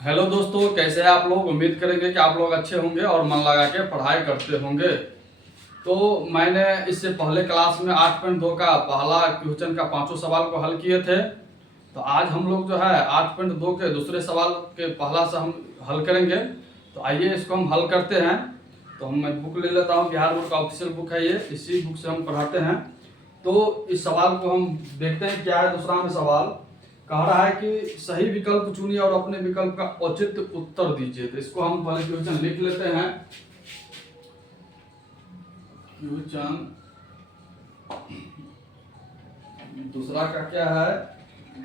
Hello दोस्तों, कैसे हैं आप लोग। उम्मीद करेंगे कि आप लोग अच्छे होंगे और मन लगा के पढ़ाई करते होंगे। तो मैंने इससे पहले क्लास में 8.2 का पहला क्वेश्चन का पांचों सवाल को हल किए थे। तो आज हम लोग जो है 8.2 के दूसरे सवाल के पहला से हम हल करेंगे। तो आइए इसको हम हल करते हैं। तो मैं बुक ले लेता हूँ, बिहार बोर्ड का ऑफिशियल बुक है ये, इसी बुक से हम पढ़ाते हैं। तो इस सवाल को हम देखते हैं क्या है। दूसरा में सवाल कह रहा है कि सही विकल्प चुनिए और अपने विकल्प का उचित उत्तर दीजिए। तो इसको हम पहले क्वेश्चन लिख लेते हैं। क्वेश्चन दूसरा का क्या है,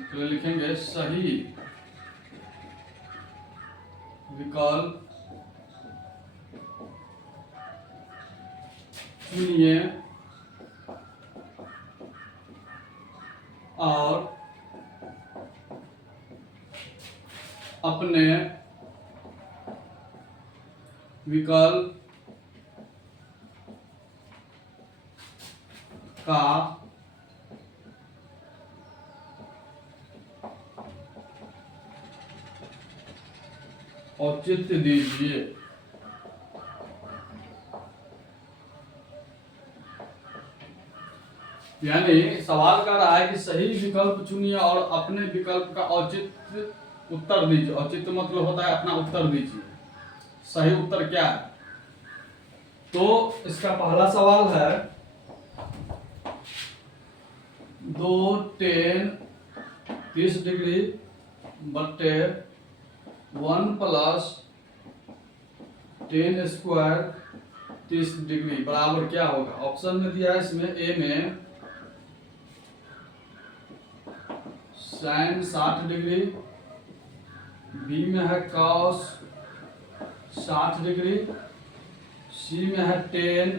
तो लिखेंगे सही विकल्प चुनिए और अपने विकल्प का औचित्य दीजिए। यानी सवाल कर रहा है कि सही विकल्प चुनिए और अपने विकल्प का औचित्य उत्तर दीजिए। औचित्य मतलब होता है अपना उत्तर दीजिए। सही उत्तर क्या है? तो इसका पहला सवाल है 2 tan 30 डिग्री बट्टे 1 प्लस tan स्क्वायर 30 डिग्री बराबर क्या होगा। ऑप्शन में दिया है इसमें ए में sin 60 डिग्री, बी में है cos 60 डिग्री, सी में है tan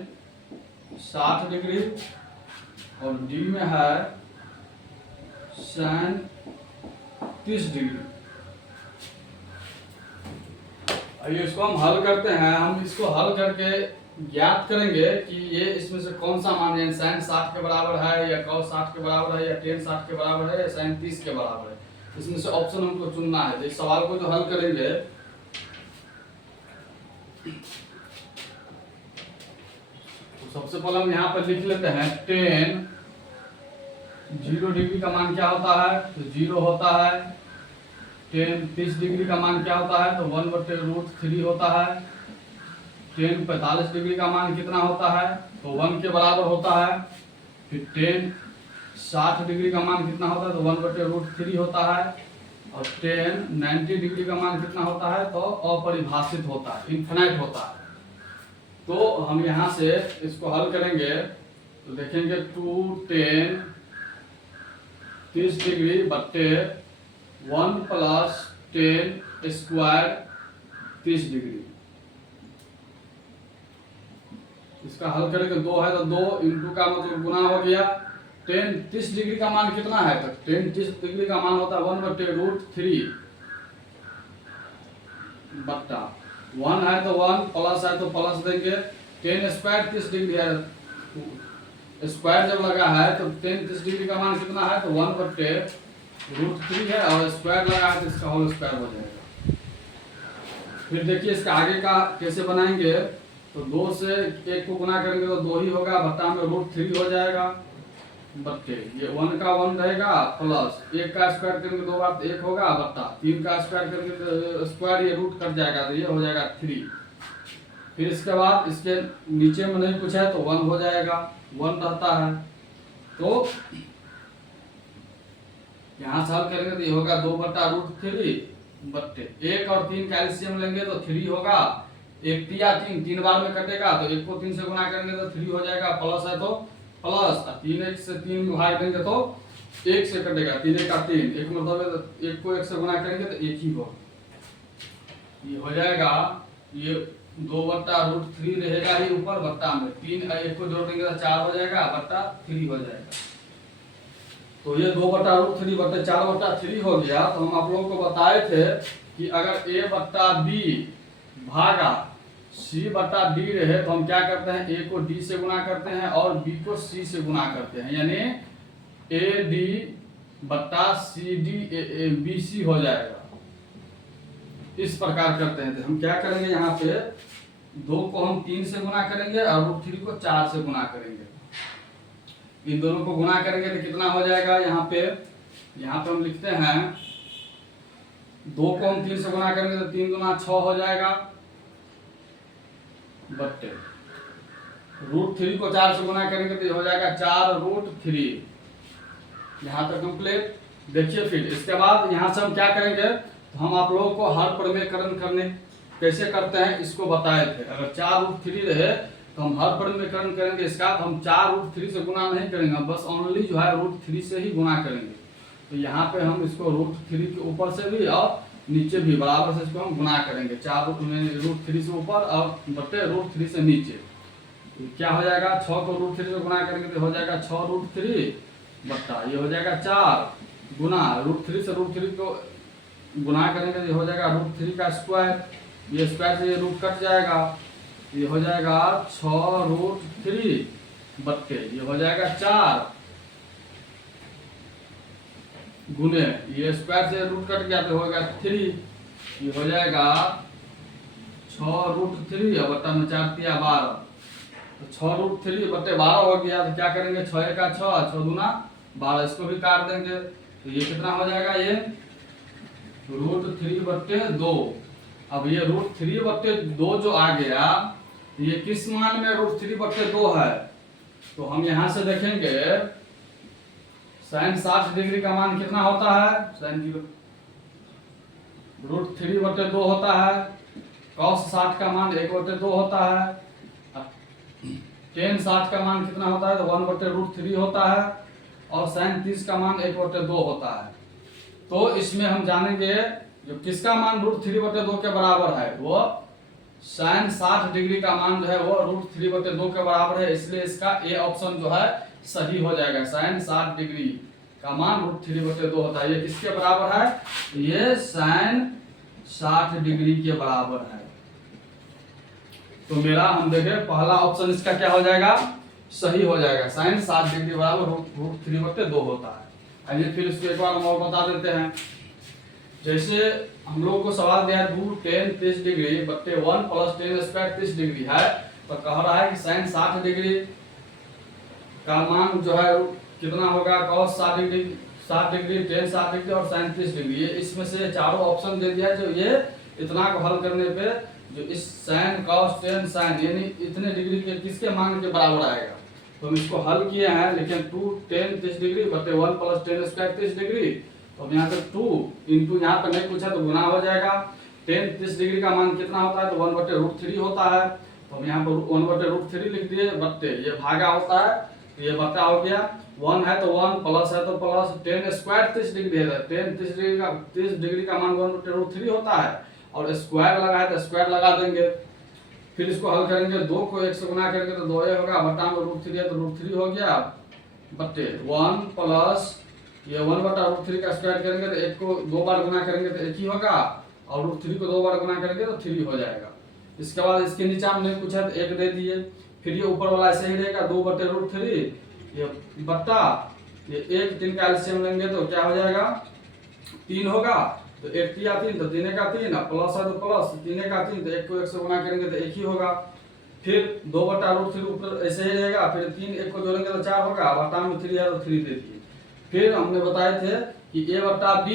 60 डिग्री और डी में है sin 30 डिग्री। आइए इसको हम हल करते हैं। हम इसको हल करके ज्ञात करेंगे कि ये इसमें से कौन सा मान है, sin 60 के बराबर है या cos 60 के बराबर है या tan 60 के बराबर है या sin 30 के बराबर है। इसमें से ऑप्शन हमको चुनना है। तो इस सवाल को जो हल करेंगे तो सबसे पहले हम यहाँ पर लिख लेते हैं tan 0 डिग्री का मान क्या होता है, तो 0 होता है। tan 30 डिग्री का मान क्या होता है, तो 1/√3 होता है। tan 45 डिग्री का मान कितना होता है, तो 1 के बराबर होता है। फिर tan 60 डिग्री का मान कितना होता है, तो 1/√3 होता है। और tan 90 डिग्री का मान कितना होता है, तो अपरिभाषित होता है, इन्फिनाइट होता है। तो हम यहाँ से इसको हल करेंगे तो देखेंगे 2 tan 30 डिग्री बट्टे 1 प्लस tan स्क्वायर 30 डिग्री। इसका हल करेंगे 2 है तो 2 इंटू का मतलब गुना हो गया। tan 30 डिग्री का मान कितना है, तो tan 30 डिग्री का मान होता है 1/√3 बट्टा 1 है तो 1 प्लस है तो प्लस देंगे। tan स्क्वायर 30 डिग्री है, स्क्वायर जब लगा है तो tan 30 डिग्री का मान कितना है, तो 1/√3 है और स्क्वायर लगा है तो इसका होल स्क्वायर हो जाएगा। फिर देखिए इसका आगे का कैसे बनाएंगे, तो 2 से 1 को गुना करेंगे तो 2 ही होगा, बट्टा में √3 हो जाएगा बट्टे ये 1 का 1 रहेगा प्लस 1 का स्क्वायर करेंगे 2 बार 1 होगा बट्टा 3 का स्क्वायर करेंगे तो स्क्वायर ये रूट कट जाएगा तो ये हो जाएगा 3। फिर इसके बाद इसके नीचे में नहीं कुछ है तो 1 हो जाएगा, 1 रहता है। तो यहाँ से हल करेंगे तो ये होगा 2/√3 बट्टे 1 और 3 कैल्शियम लेंगे तो 3 होगा। 1 या 3 बार में कटेगा तो 1 को 3 से गुना करेंगे तो 3 हो जाएगा, प्लस है तो प्लस 3 1 से 3 भाग देंगे तो 1 से कटेगा, 3 1 का 3 1 मतलब 1 को 1 से गुना करेंगे तो 1 ही होगा। ये हो जाएगा, ये 2/√3 रहेगा ही ऊपर बट्टा में 3 1 को जोड़ देंगे तो 4 हो जाएगा बट्टा 3 हो जाएगा। तो ये 2/√3 बट्टे 4/3 हो गया। तो हम आप लोगों को बताए थे कि अगर a/b भागा c/d रहे तो हम क्या करते हैं, a को d से गुना करते हैं और b को c से गुना करते हैं, यानी AD/CD BC हो जाएगा। इस प्रकार करते हैं। तो हम क्या करेंगे, यहाँ पे 2 को हम 3 से गुना करेंगे और √3 को 4 से गुना करेंगे। इन दोनों को गुना करेंगे तो कितना हो जाएगा, यहाँ पे हम लिखते हैं 2 को हम 3 से गुना करेंगे तो 3 गुना 6 हो जाएगा, बट्टे √3 को 4 से गुना करेंगे तो हो जाएगा 4√3। यहाँ तक कंप्लीट। देखिए फिर इसके बाद यहाँ से हम क्या करेंगे, तो हम आप लोगों को हर परिमेयकरण करने कैसे करते हैं इसको बताए थे। अगर 4√3 रहे तो हम हर परिमेयकरण करेंगे इसका, तो हम 4√3 से गुना नहीं करेंगे, बस ओनली जो है √3 से ही गुना करेंगे। तो यहाँ पे हम इसको √3 के ऊपर से भी और नीचे भी बराबर से इसको हम गुना करेंगे, √3 से ऊपर और बट्टे √3 से नीचे। तो क्या हो जाएगा, 6 को √3 से गुना करेंगे तो हो जाएगा 6√3 बट्टा ये हो जाएगा 4 गुना √3 से √3 को गुना करेंगे तो हो जाएगा √3 का स्क्वायर, ये स्क्वायर से ये रूट कट जाएगा, ये हो जाएगा 6√3 बट्टे ये हो जाएगा 4 गुने ये स्क्वायर से रूट कट गया तो होगा 3, ये हो जाएगा 6√3 और बट्टा में 4 तिया 12, तो 6√3 बट्टे 12 हो गया। तो क्या करेंगे, 6 का 6 6 दूना 12, इसको भी काट देंगे तो ये कितना हो जाएगा, ये √3 बट्टे 2। अब ये √3 बट्टे 2 जो आ गया ये किस मान में √3 बट्टे 2 है, तो हम यहाँ से देखेंगे sin 60 डिग्री का मान कितना होता है, sin √3 बट्टे 2 होता है, cos 60 का मान 1 बट्टे 2 होता है, tan 60 का मान कितना होता है, तो 1 बट्टे √3 होता है, और sin 30 का मान 1 बट्टे 2 होता है। तो इसमें हम जानेंगे जो किसका मान √3 बट्टे 2 के बराबर है, वो sin 60 डिग्री का मान जो है वो √3 बट्टे 2 के बराबर है, इसलिए इसका ए ऑप्शन जो है सही हो जाएगा। sin 60 डिग्री का मान √3 बट्टे 2 होता है, ये किसके बराबर है, ये sin 60 डिग्री के बराबर है। तो मेरा हम देखें पहला ऑप्शन इसका क्या हो जाएगा, सही हो जाएगा, sin 60 डिग्री बराबर √3 बट्टे 2 होता है। आइए फिर इसको एक बार हम और बता देते हैं। जैसे हम लोग को सवाल दिया है 2 tan 30 डिग्री बट्टे 1 + tan स्क्वायर 30 डिग्री है, तो कह रहा है कि sin 60 डिग्री का मान जो है कितना होगा, cos 60 डिग्री tan 60 डिग्री और sin 30 डिग्री। ये इसमें से चारों ऑप्शन दे दिया है, जो ये इतना को हल करने पे जो इस sin cos tan sin यानी इतने डिग्री के किसके मान के बराबर आएगा। तो हम इसको हल किए हैं, लेकिन 2 tan 30 डिग्री बट्टे 1 + tan स्क्वायर 30 डिग्री, तो हम यहाँ से 2 इंटू यहाँ पर नहीं पूछा तो गुना हो जाएगा। tan 30 डिग्री का मान कितना होता है, तो 1 बट्टे √3 होता है, तो हम यहाँ पर 1 बट्टे √3 लिख दिए, बट्टे ये भागा होता है तो ये बट्टा हो गया, 1 है तो 1, प्लस है तो प्लस, tan स्क्वायर 30 डिग्री है, tan 30 डिग्री का मान 1 बट्टे √3 होता है, और स्क्वायर लगा है तो स्क्वायर लगा देंगे। फिर इसको हल करेंगे, 2 को 1 से गुना करेंगे तो 2 होगा, बट्टा में √3 है तो √3 हो गया, बट्टे 1 प्लस ये 1 बटा √3 का स्क्वायर करेंगे तो 1 को 2 बार गुना करेंगे तो 1 ही होगा, और √3 को 2 बार गुना करेंगे तो 3 हो जाएगा। इसके बाद इसके नीचे हमने पूछा तो 1 दे दिए, फिर ये ऊपर वाला ऐसे ही रहेगा, 2 बटे √3 ये बट्टा ये 1 3 का एलसीएम लेंगे तो क्या हो जाएगा, 3 होगा, तो 1 तिया 3 तो 3 का 3, प्लस है तो प्लस 3 का 3, तो 1 को 1 से गुना करेंगे तो 1 ही होगा। फिर 2 बटा √3 ऊपर ऐसे ही रहेगा, फिर 3 1 को जोड़ेंगे तो 4 होगा, बटा में 3 है तो 3 दे दिए। फिर हमने बताए थे कि a बटा b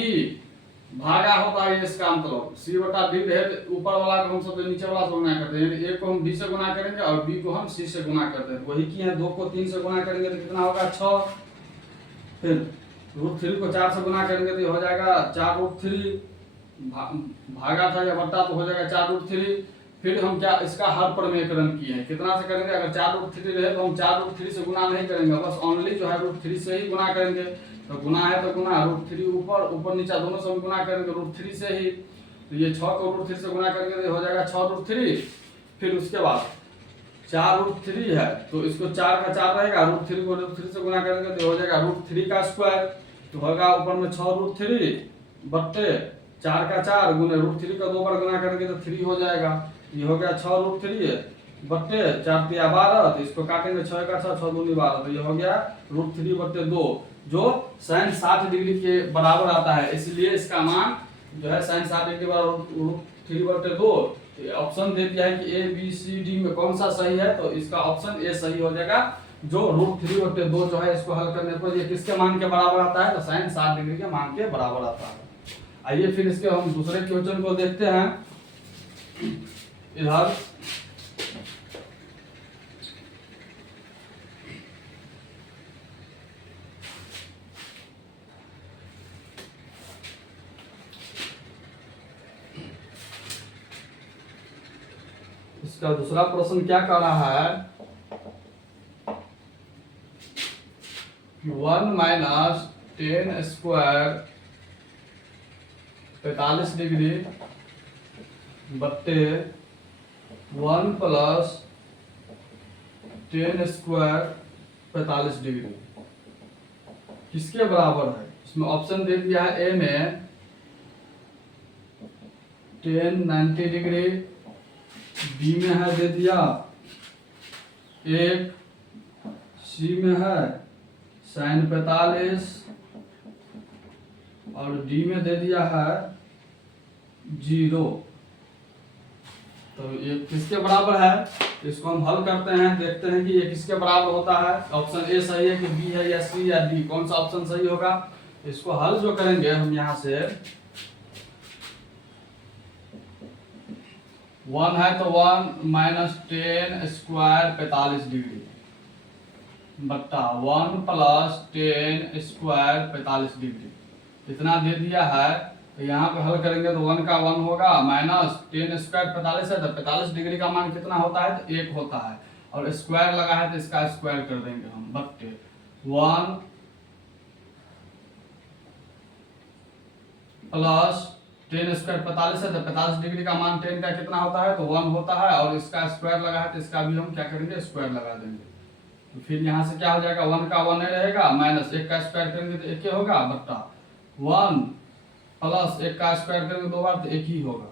भागा होता है इसका मतलब, c बटा d है तो ऊपर वाला को हम सब नीचे वाला से गुना करते हैं, a को हम b से गुना करेंगे और b को हम c से गुना करते हैं, वही किए हैं। 2 को 3 से गुना करेंगे तो कितना होगा, 6, फिर √3 को 4 से गुना करेंगे तो हो जाएगा 4√3, भागा था या बट्टा तो हो जाएगा 4√3। फिर हम क्या इसका हर परिमेयकरण किए हैं, कितना से करेंगे, अगर 4√3 रहे तो हम 4√3 से गुना नहीं करेंगे, बस ओनली जो है √3 से ही गुना करेंगे। तो गुना है तो गुना, √3 ऊपर नीचे दोनों से हम गुना करेंगे √3 से ही, तो ये 6 को √3 से गुना करेंगे तो हो जाएगा 6√3। फिर उसके बाद 4√3 है तो इसको 4 का 4 रहेगा, √3 को √3 से गुना करेंगे तो हो जाएगा √3 का स्क्वायर, तो होगा ऊपर में 6√3 बट्टे 4 का 4 गुने √3 का 2 बार गुना करेंगे तो 3 हो जाएगा, ये हो गया 6√3 बट्टे 4 तिया 12, तो इसको काटेंगे 6 का 6 6 दूनी 12, तो ये हो गया √3 बट्टे 2, जो sin 60 डिग्री के बराबर आता है, इसलिए इसका मान जो है साइन 60 डिग्री बराबर रूट 3/2। ऑप्शन दे दिया है कि ए बी सी डी में कौन सा सही है, तो इसका ऑप्शन ए सही हो जाएगा। जो रूट 3/2 जो है इसको हल करने पर ये किसके मान के बराबर आता है, तो साइन 60 डिग्री के मान के बराबर आता है। आइए फिर इसके हम दूसरे क्वेश्चन को देखते हैं। इधर इसका दूसरा प्रश्न क्या कर रहा है, 1 माइनस 10 स्क्वायर 45 डिग्री बट्टे 1 प्लस 10 स्क्वायर 45 डिग्री किसके बराबर है। इसमें ऑप्शन दे दिया है ए में 10 90 डिग्री, बी में है दे दिया 1, सी में है साइन 45 और डी में दे दिया है 0। तो ये किसके बराबर है, इसको हम हल करते हैं, देखते हैं कि ये किसके बराबर होता है। ऑप्शन ए सही है कि बी है या सी या डी, कौन सा ऑप्शन सही होगा। इसको हल जो करेंगे हम यहाँ से 1 है तो 1 माइनस 10 स्क्वायर 45 डिग्री बट्टा 1 प्लस 10 स्क्वायर 45 डिग्री इतना दे दिया है। तो यहाँ पे हल करेंगे तो 1 का 1 होगा, माइनस 10 स्क्वायर 45 है तो 45 डिग्री का मान कितना होता है, तो 1 होता है, और स्क्वायर लगा है तो इसका स्क्वायर कर देंगे हम, बट्टे 1 प्लस 10 स्क्वायर 45 है तो 45 डिग्री का मान 10 का कितना होता है, तो 1 होता है, और इसका स्क्वायर लगा है तो इसका भी हम क्या करेंगे, स्क्वायर लगा देंगे। तो फिर यहाँ से क्या हो जाएगा, 1 का 1 रहेगा, माइनस 1 का स्क्वायर करेंगे तो 1 होगा, बट्टा 1 प्लस 1 का स्क्वायर करेंगे 2 बार तो 1 ही होगा।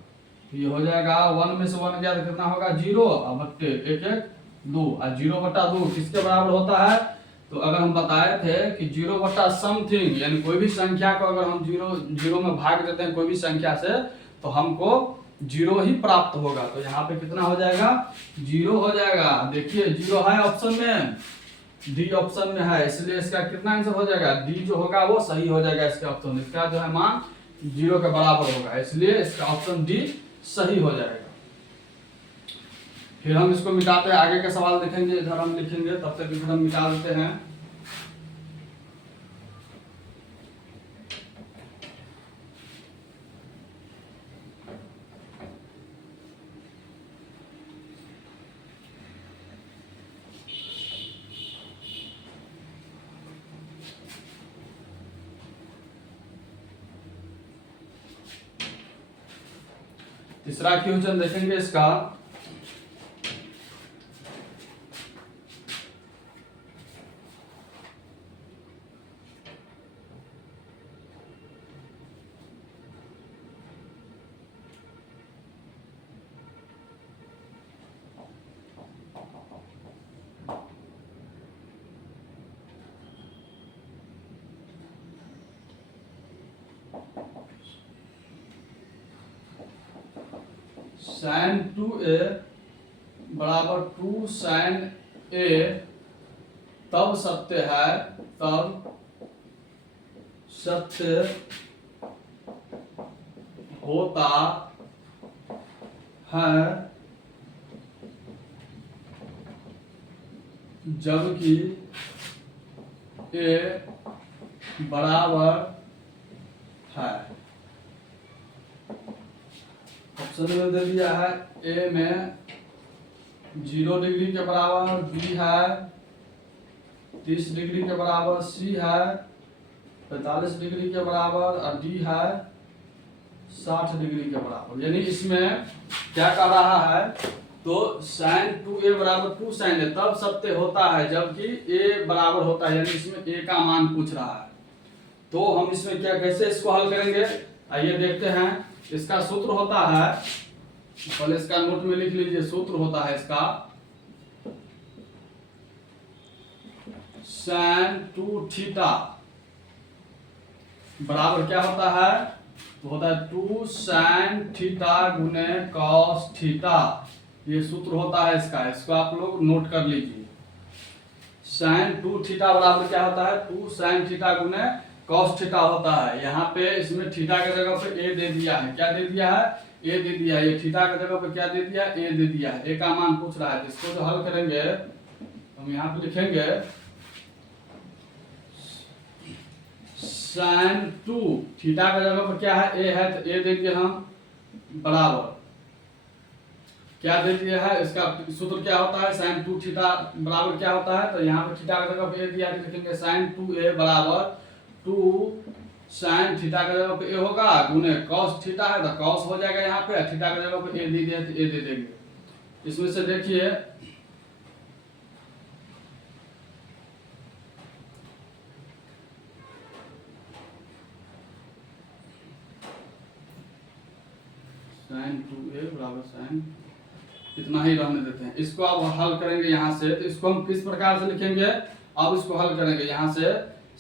तो ये हो जाएगा 1 में से 1 गया तो कितना होगा 0, और बट्टे 1 1 2, और 0/2 किसके बराबर होता है। तो अगर हम बताए थे कि 0/समथिंग यानी कोई भी संख्या को अगर हम 0 में भाग देते हैं कोई भी संख्या से तो हमको 0 ही प्राप्त होगा। तो यहाँ पे कितना हो जाएगा, 0 हो जाएगा। देखिए 0 है ऑप्शन में, डी ऑप्शन में है, इसलिए इसका कितना आंसर हो जाएगा, डी जो होगा वो सही हो जाएगा। इसके ऑप्शन इसका जो है मान 0 के बराबर होगा, इसलिए इसका ऑप्शन डी सही हो जाएगा। फिर हम इसको मिटाते हैं, आगे के सवाल देखेंगे, इधर हम लिखेंगे, तब तक इधर हम मिटा देते हैं। तीसरा क्वेश्चन देखेंगे इसका, साइन 2a बराबर 2 साइन a तब सत्य है, तब सत्य होता है जबकि a बराबर है। ऑप्शन में दे दिया है ए में 0 डिग्री के बराबर, बी है 30 डिग्री के बराबर, सी है 45 डिग्री के बराबर, और डी है 60 डिग्री के बराबर। यानी इसमें क्या कर रहा है, तो साइन 2a बराबर 2 साइन a तब सत्य होता है जबकि a बराबर होता है, यानी इसमें a का मान पूछ रहा है। तो हम इसमें क्या कैसे इसको हल करेंगे, आइए देखते हैं। इसका सूत्र होता है, पहले इसका नोट में लिख लीजिए, सूत्र होता है इसका sin 2 थीटा बराबर क्या होता है तो होता है 2 sin थीटा गुने cos थीटा। ये सूत्र होता है इसका, इसको आप लोग नोट कर लीजिए। sin 2 थीटा बराबर क्या होता है, 2 sin थीटा गुने cos थीटा होता है। यहाँ पे इसमें थीटा की जगह पे a दे दिया है, क्या दे दिया है, a दे दिया है। ये थीटा की जगह पे क्या दे दिया है, a दे दिया है। a का मान पूछ रहा है, इसको जो हल करेंगे हम यहाँ पे लिखेंगे sin 2 थीटा की जगह पे क्या है, a है, तो a देंगे हम बराबर क्या दे दिया है, इसका सूत्र क्या होता है, sin 2 थीटा बराबर क्या होता है, तो यहाँ पे थीटा की जगह पे a दिया है, लिखेंगे sin 2a बराबर 2 sin थीटा की जगह पे a होगा गुने cos थीटा है तो cos हो जाएगा। यहाँ पे थीटा की जगह पे a दे दिया तो a दे देंगे। इसमें से देखिए sin 2a बराबर sin, इतना ही रहने देते हैं। इसको अब हल करेंगे यहाँ से, तो इसको हम किस प्रकार से लिखेंगे, अब इसको हल करेंगे यहाँ से।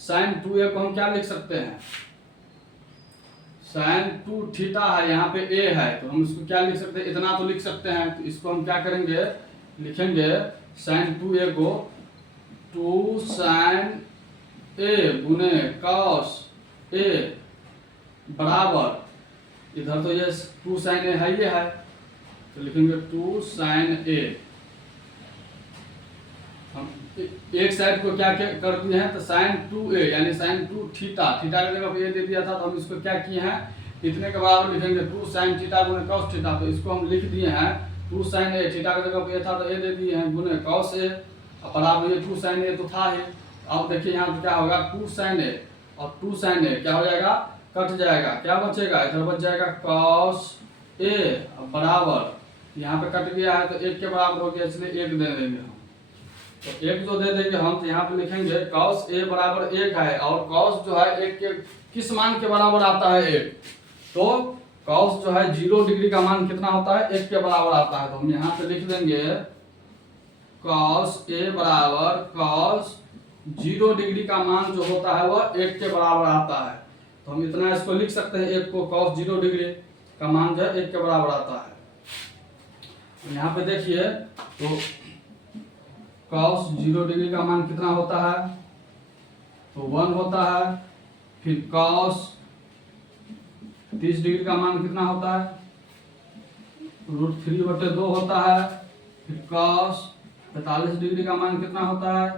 sin 2a को हम क्या लिख सकते हैं, sin 2 थीटा है, यहाँ पे a है, तो हम इसको क्या लिख सकते हैं, इतना तो लिख सकते हैं। तो इसको हम क्या करेंगे, लिखेंगे sin 2a को 2 sin a गुने cos a बराबर, इधर तो ये 2 sin a है, ये है, तो लिखेंगे 2 sin a। हम एक साइड को क्या कर दिए हैं, तो sin 2a यानी sin 2 थीटा, थीटा की जगह पे a दे दिया था, तो हम इसको क्या किए हैं, इतने के बराबर लिखेंगे 2 sin थीटा गुने cos थीटा। तो इसको हम लिख दिए हैं 2 sin a, थीटा की जगह पे a था तो a दे दिए हैं गुने cos a, और बराबर ये 2 sin a तो था ही। अब देखिए यहाँ पे क्या होगा, 2 sin a और 2 sin a क्या हो जाएगा, कट जाएगा, क्या बचेगा, इधर बच जाएगा cos a बराबर, यहाँ पे कट गया है तो 1 के बराबर हो गया, इसलिए 1 दे देंगे हम। तो 1 जो दे देंगे हम, तो यहाँ पे लिखेंगे cos a बराबर 1 है, और cos जो है 1 के किस मान के बराबर आता है, 1, तो cos जो है 0 डिग्री का मान कितना होता है, 1 के बराबर आता है। तो हम यहाँ पे लिख देंगे cos a बराबर cos 0 डिग्री का मान जो होता है वह 1 के बराबर आता है। तो हम इतना इसको लिख सकते हैं, 1 को cos 0 डिग्री का मान जो है 1 के बराबर आता है। यहाँ पे देखिए तो cos 0 डिग्री का मान कितना होता है, तो 1 होता है। फिर cos 30 डिग्री का मान कितना होता है, √3/2 होता है। फिर cos 45 डिग्री का मान कितना होता है,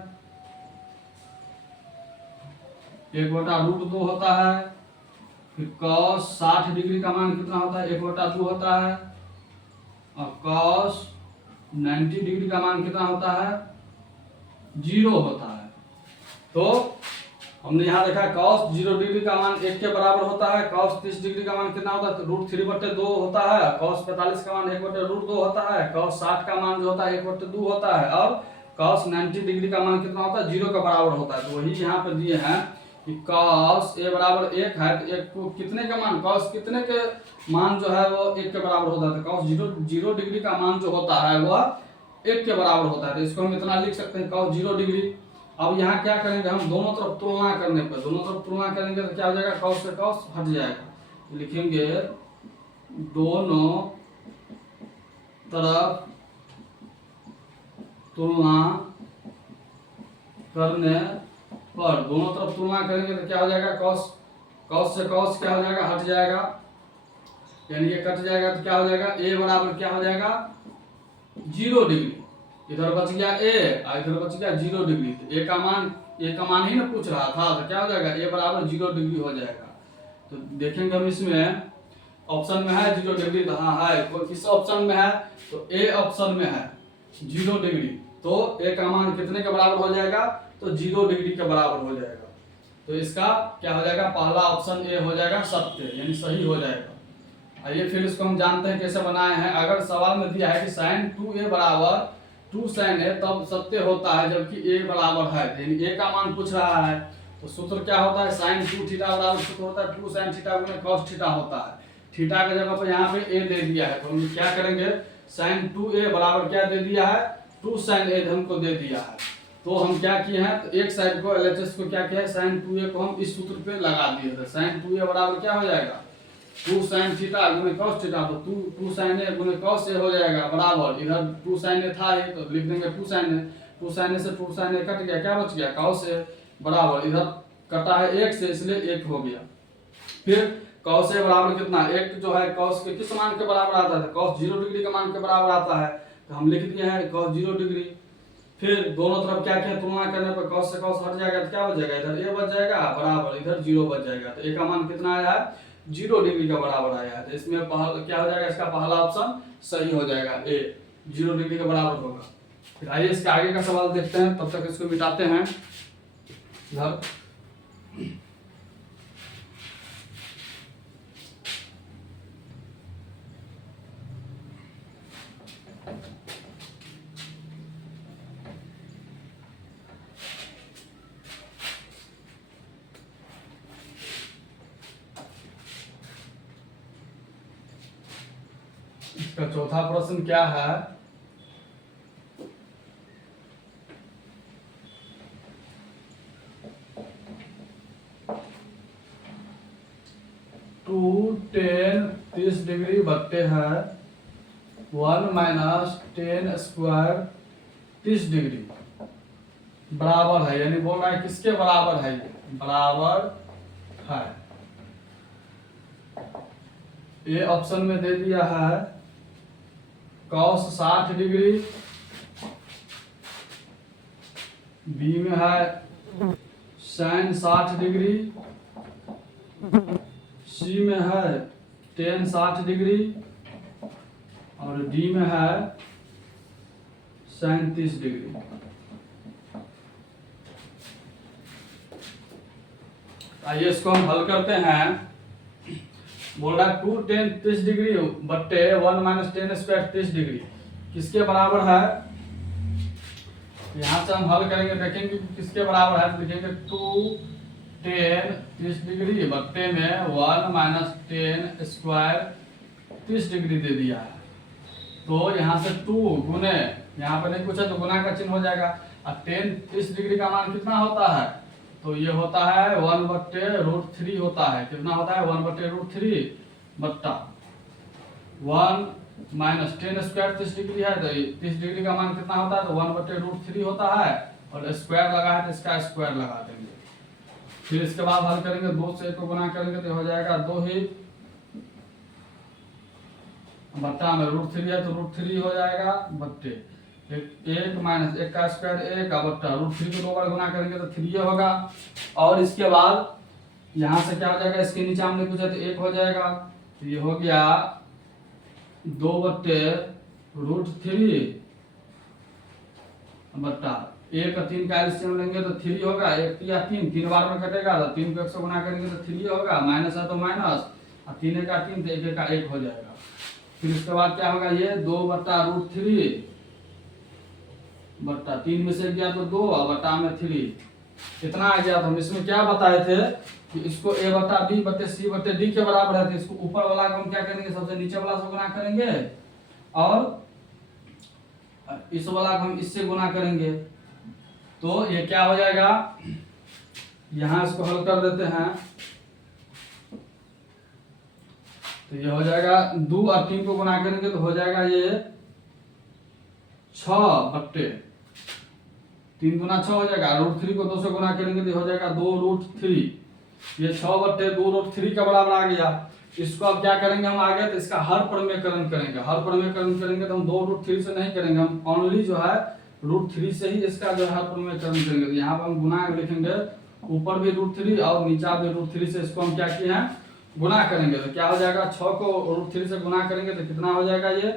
1/√2 होता है। फिर cos 60 डिग्री का मान कितना होता है, 1/2 होता है। और cos 90 डिग्री का मान कितना होता है, 0 होता है। तो हमने यहाँ देखा cos 0 डिग्री का मान 1 के बराबर होता है, cos 30 डिग्री का मान कितना होता है, तो √3/2 होता है। cos 45 का मान 1/√2 होता है। cos 60 का मान जो होता है 1/2 होता है। और cos 90 डिग्री का मान कितना होता है, 0 के बराबर होता है। तो वही यहाँ पे दिए हैं कि cos a बराबर 1 है, तो 1 को कितने का मान, cos कितने के मान जो है वो 1 के बराबर होता है, तो cos 0 डिग्री का मान जो होता है वह 1 के बराबर होता है। तो इसको हम इतना लिख सकते हैं cos 0 डिग्री। अब यहाँ क्या करेंगे हम, दोनों तरफ तुलना करने पर, दोनों तरफ तुलना करेंगे तो क्या हो जाएगा, cos से cos हट जाएगा। तो लिखेंगे दोनों तरफ तुलना करने पर, दोनों तरफ तुलना करेंगे तो क्या हो जाएगा, cos से cos क्या हो जाएगा, हट जाएगा, यानी ये कट जाएगा। तो क्या हो जाएगा, a बराबर क्या हो जाएगा, 0 डिग्री। इधर बच गया a और इधर बच गया 0 डिग्री। तो a का मान ही ना पूछ रहा था, तो क्या हो जाएगा, a बराबर 0 डिग्री हो जाएगा। तो देखेंगे हम इसमें ऑप्शन में है 0 डिग्री, तो हाँ है, किस ऑप्शन में है, तो a ऑप्शन में है 0 डिग्री। तो a का मान कितने के बराबर हो जाएगा, तो 0 डिग्री के बराबर हो जाएगा। तो इसका क्या हो जाएगा, पहला ऑप्शन a हो जाएगा सत्य, यानी सही हो जाएगा। आइए फिर इसको हम जानते हैं कैसे बनाए हैं। अगर सवाल में दिया है कि sin 2a बराबर 2 sin a, तब सत्य होता है जबकि a बराबर है, यानी a का मान पूछ रहा है। तो सूत्र क्या होता है, sin 2 थीटा बराबर सूत्र होता है 2 sin थीटा गुने cos थीटा होता है। थीटा की जगह पर यहाँ पे a दे दिया है, तो हम क्या करेंगे, sin 2a बराबर क्या दे दिया है, 2 sin a हमको दे दिया है। तो हम क्या किए हैं, तो एक साइड को LHS को क्या किया है, sin 2a को हम इस सूत्र पे लगा दिए थे। sin 2a बराबर क्या हो जाएगा, टू साइन थीटा गुने कॉस थीटा, तो टू साइन ए गुने कॉस ए हो जाएगा बराबर, इधर टू साइन ए था ही तो लिख देंगे two sine A, two sine A से टू साइन ए कट गया, क्या बच गया कॉस ए बराबर, इधर कटा है एक से इसलिए एक हो गया। फिर कॉस ए बराबर कितना, एक जो है कॉस के किस मान के बराबर आता है, कॉस 0 डिग्री के मान के बराबर आता है, तो हम लिख दिए हैं कॉस 0 डिग्री। फिर दोनों तरफ क्या क्या तुलना करने पर कॉस से कॉस हट जाएगा तो क्या बच जाएगा, इधर ए बच जाएगा बराबर, इधर 0 बच जाएगा, तो ए का मान कितना आया है 0 डिग्री का बराबर आया है, तो इसमें क्या हो जाएगा, इसका पहला ऑप्शन सही हो जाएगा, ए 0 डिग्री के बराबर होगा। फिर आइए इसके आगे का सवाल देखते हैं, तब तक इसको मिटाते हैं इधर। इसका चौथा प्रश्न क्या है, टू टेन 30 डिग्री बट्टे है 1 माइनस 10 स्क्वायर 30 डिग्री बराबर है, यानी बोल रहा है किसके बराबर है, बराबर है, ये ऑप्शन में दे दिया है कॉस 60 डिग्री, बी में है साइन 60 डिग्री, सी में है टेन 60 डिग्री और डी में है साइन 30 डिग्री। आइए इसको हम हल करते हैं। बोल रहा है 2 10 30 डिग्री बट्टे 1 माइनस 10 स्क्वायर 30 डिग्री किसके बराबर है, यहाँ से हम हल करेंगे, देखेंगे किसके बराबर है, तो लिखेंगे 2 10 30 डिग्री बट्टे में 1 माइनस 10 स्क्वायर 30 डिग्री दे दिया है, तो यहाँ से 2 गुने, यहाँ पर नहीं पूछा तो गुना का चिन्ह हो जाएगा, और 10 30 डिग्री का मान कितना होता है, तो ये होता है 1/√3 होता है, कितना होता है 1/√3 बट्टा 1 माइनस 10 स्क्वायर 30 डिग्री है, तो 30 डिग्री का मान कितना होता है, तो 1/√3 होता है, और स्क्वायर लगा है तो इसका स्क्वायर लगा देंगे। फिर इसके बाद हल करेंगे, 2 से 1 को गुना करेंगे तो हो जाएगा 2 ही बट्टा में √3 है तो √3 हो जाएगा बट्टे 1 माइनस 1 का स्क्वायर 1 का बट्टा √3 को 2 बार गुना करेंगे तो 3 होगा, और इसके बाद यहाँ से क्या हो जाएगा, इसके नीचे हमने पूछा तो 1 हो जाएगा, तो ये हो गया 2/√3 बट्टा 1 और 3 का एलसीएम लेंगे तो 3 होगा, 1 या 3 बार में कटेगा तो 3 को 1 से गुना करेंगे तो 3 होगा, माइनस है तो माइनस, और 3 का 3 तो 1 का 1 हो जाएगा। फिर इसके बाद क्या होगा, ये 2/√3 बट्टा 3 में से गया तो 2 और बट्टा में 3 इतना आ गया। तो हम इसमें क्या बताए थे कि इसको a बट्टा b बट्टे c बट्टे d के बराबर है, तो इसको ऊपर वाला को हम क्या करेंगे, सबसे नीचे वाला से गुना करेंगे, और इस वाला को हम इससे गुना करेंगे, तो ये क्या हो जाएगा, यहाँ इसको हल कर देते हैं, तो ये हो जाएगा 2 और 3 को गुना करेंगे तो हो जाएगा ये 6 बट्टे 3 गुना 6 हो जाएगा, √3 को 2 से गुना करेंगे तो हो जाएगा 2√3, ये 6 बट्टे 2√3 का बराबर आ गया। इसको अब क्या करेंगे हम आगे, तो इसका हर प्रमेयकरण करेंगे, हर प्रमेयकरण करेंगे तो हम 2√3 से नहीं करेंगे, हम ओनली जो है √3 से ही इसका जो है हर प्रमेयकरण करेंगे। तो यहाँ पर हम गुना लिखेंगे, ऊपर भी √3 और नीचा भी √3 से इसको हम क्या किए हैं गुना करेंगे, तो क्या हो जाएगा 6 को √3 से गुना करेंगे तो कितना हो जाएगा, ये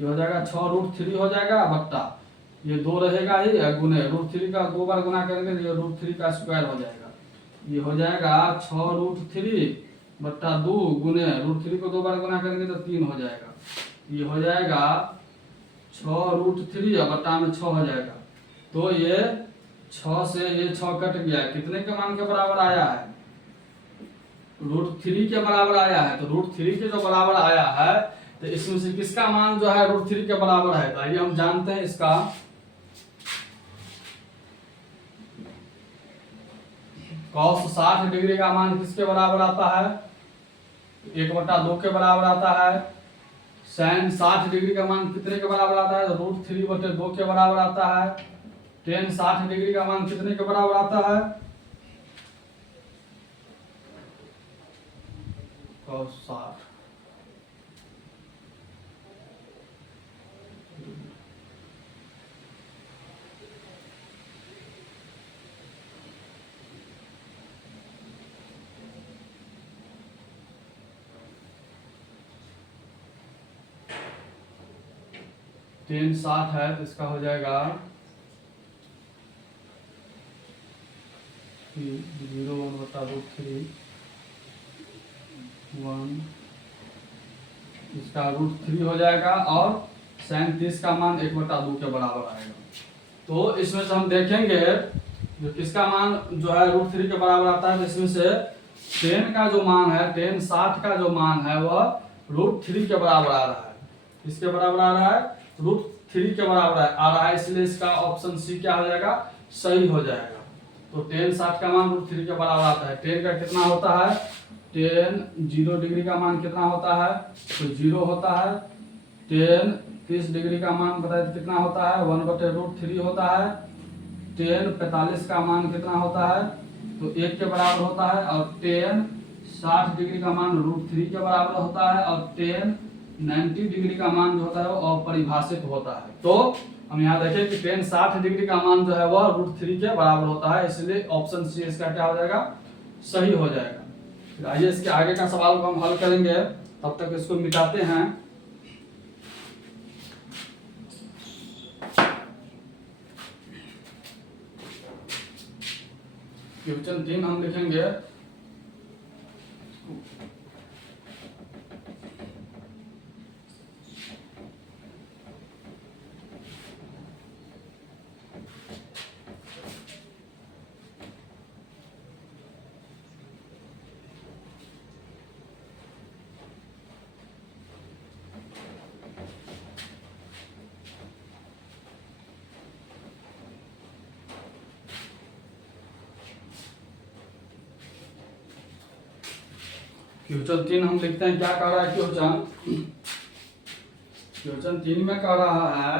हो जाएगा 6√3 हो जाएगा बट्टा ये 2 रहेगा ही, गुने √3 का 2 बार गुना करेंगे तो ये √3 का स्क्वायर हो जाएगा, ये हो जाएगा 6√3 बट्टा 2 गुने √3 को 2 बार गुना करेंगे तो 3 हो जाएगा, ये हो जाएगा 6√3 बट्टा में 6 हो जाएगा, तो ये 6 से ये 6 कट गया, कितने के मान के बराबर आया है, √3 के बराबर आया है, तो √3 के जो बराबर आया है तो इसमें से किसका मान जो है √3 के बराबर है, तो आइए हम जानते हैं इसका। cos 60 डिग्री का मान किसके बराबर आता है, 1/2 के बराबर आता है। साइन 60 डिग्री का मान कितने के बराबर आता है? √3/2 के बराबर आता है। टेन 60 डिग्री का मान कितने के बराबर आता है? cos 60। टेन 60 है तो इसका हो जाएगा 0 1/√3 1, इसका √3 हो जाएगा और sin 30 का मान 1/2 के बराबर आएगा। तो इसमें से हम देखेंगे जो किसका मान जो है √3 के बराबर आता है, तो इसमें से टेन का जो मान है, टेन 60 का जो मान है वह √3 के बराबर आ रहा है। किसके बराबर आ रहा है? √3 के बराबर आ रहा है, इसलिए इसका ऑप्शन सी क्या हो जाएगा? सही हो जाएगा। तो टेन 60 का मान √3 के बराबर आता है। टेन का कितना होता है? टेन 0 डिग्री का मान कितना होता है? तो 0 होता है। टेन 30 डिग्री का मान बताइए कितना होता है? 1/√3 होता है। टेन 45 का मान कितना होता है? तो 1 के बराबर होता है। और टेन 60 डिग्री का मान √3 के बराबर होता है। और टेन 90 डिग्री का मान जो होता है वो अपरिभाषित होता है। तो हम यहाँ देखें कि टेन 60 डिग्री का मान जो है वह √3 के बराबर होता है, इसलिए ऑप्शन सी इसका क्या हो जाएगा? सही हो जाएगा। फिर आइए इसके आगे का सवाल को हम हल करेंगे, तब तक इसको मिटाते हैं। क्वेश्चन 3 हम लिखेंगे क्वेश्चन 3 हम लिखते हैं। क्या कह रहा है क्वेश्चन 3 में कह रहा है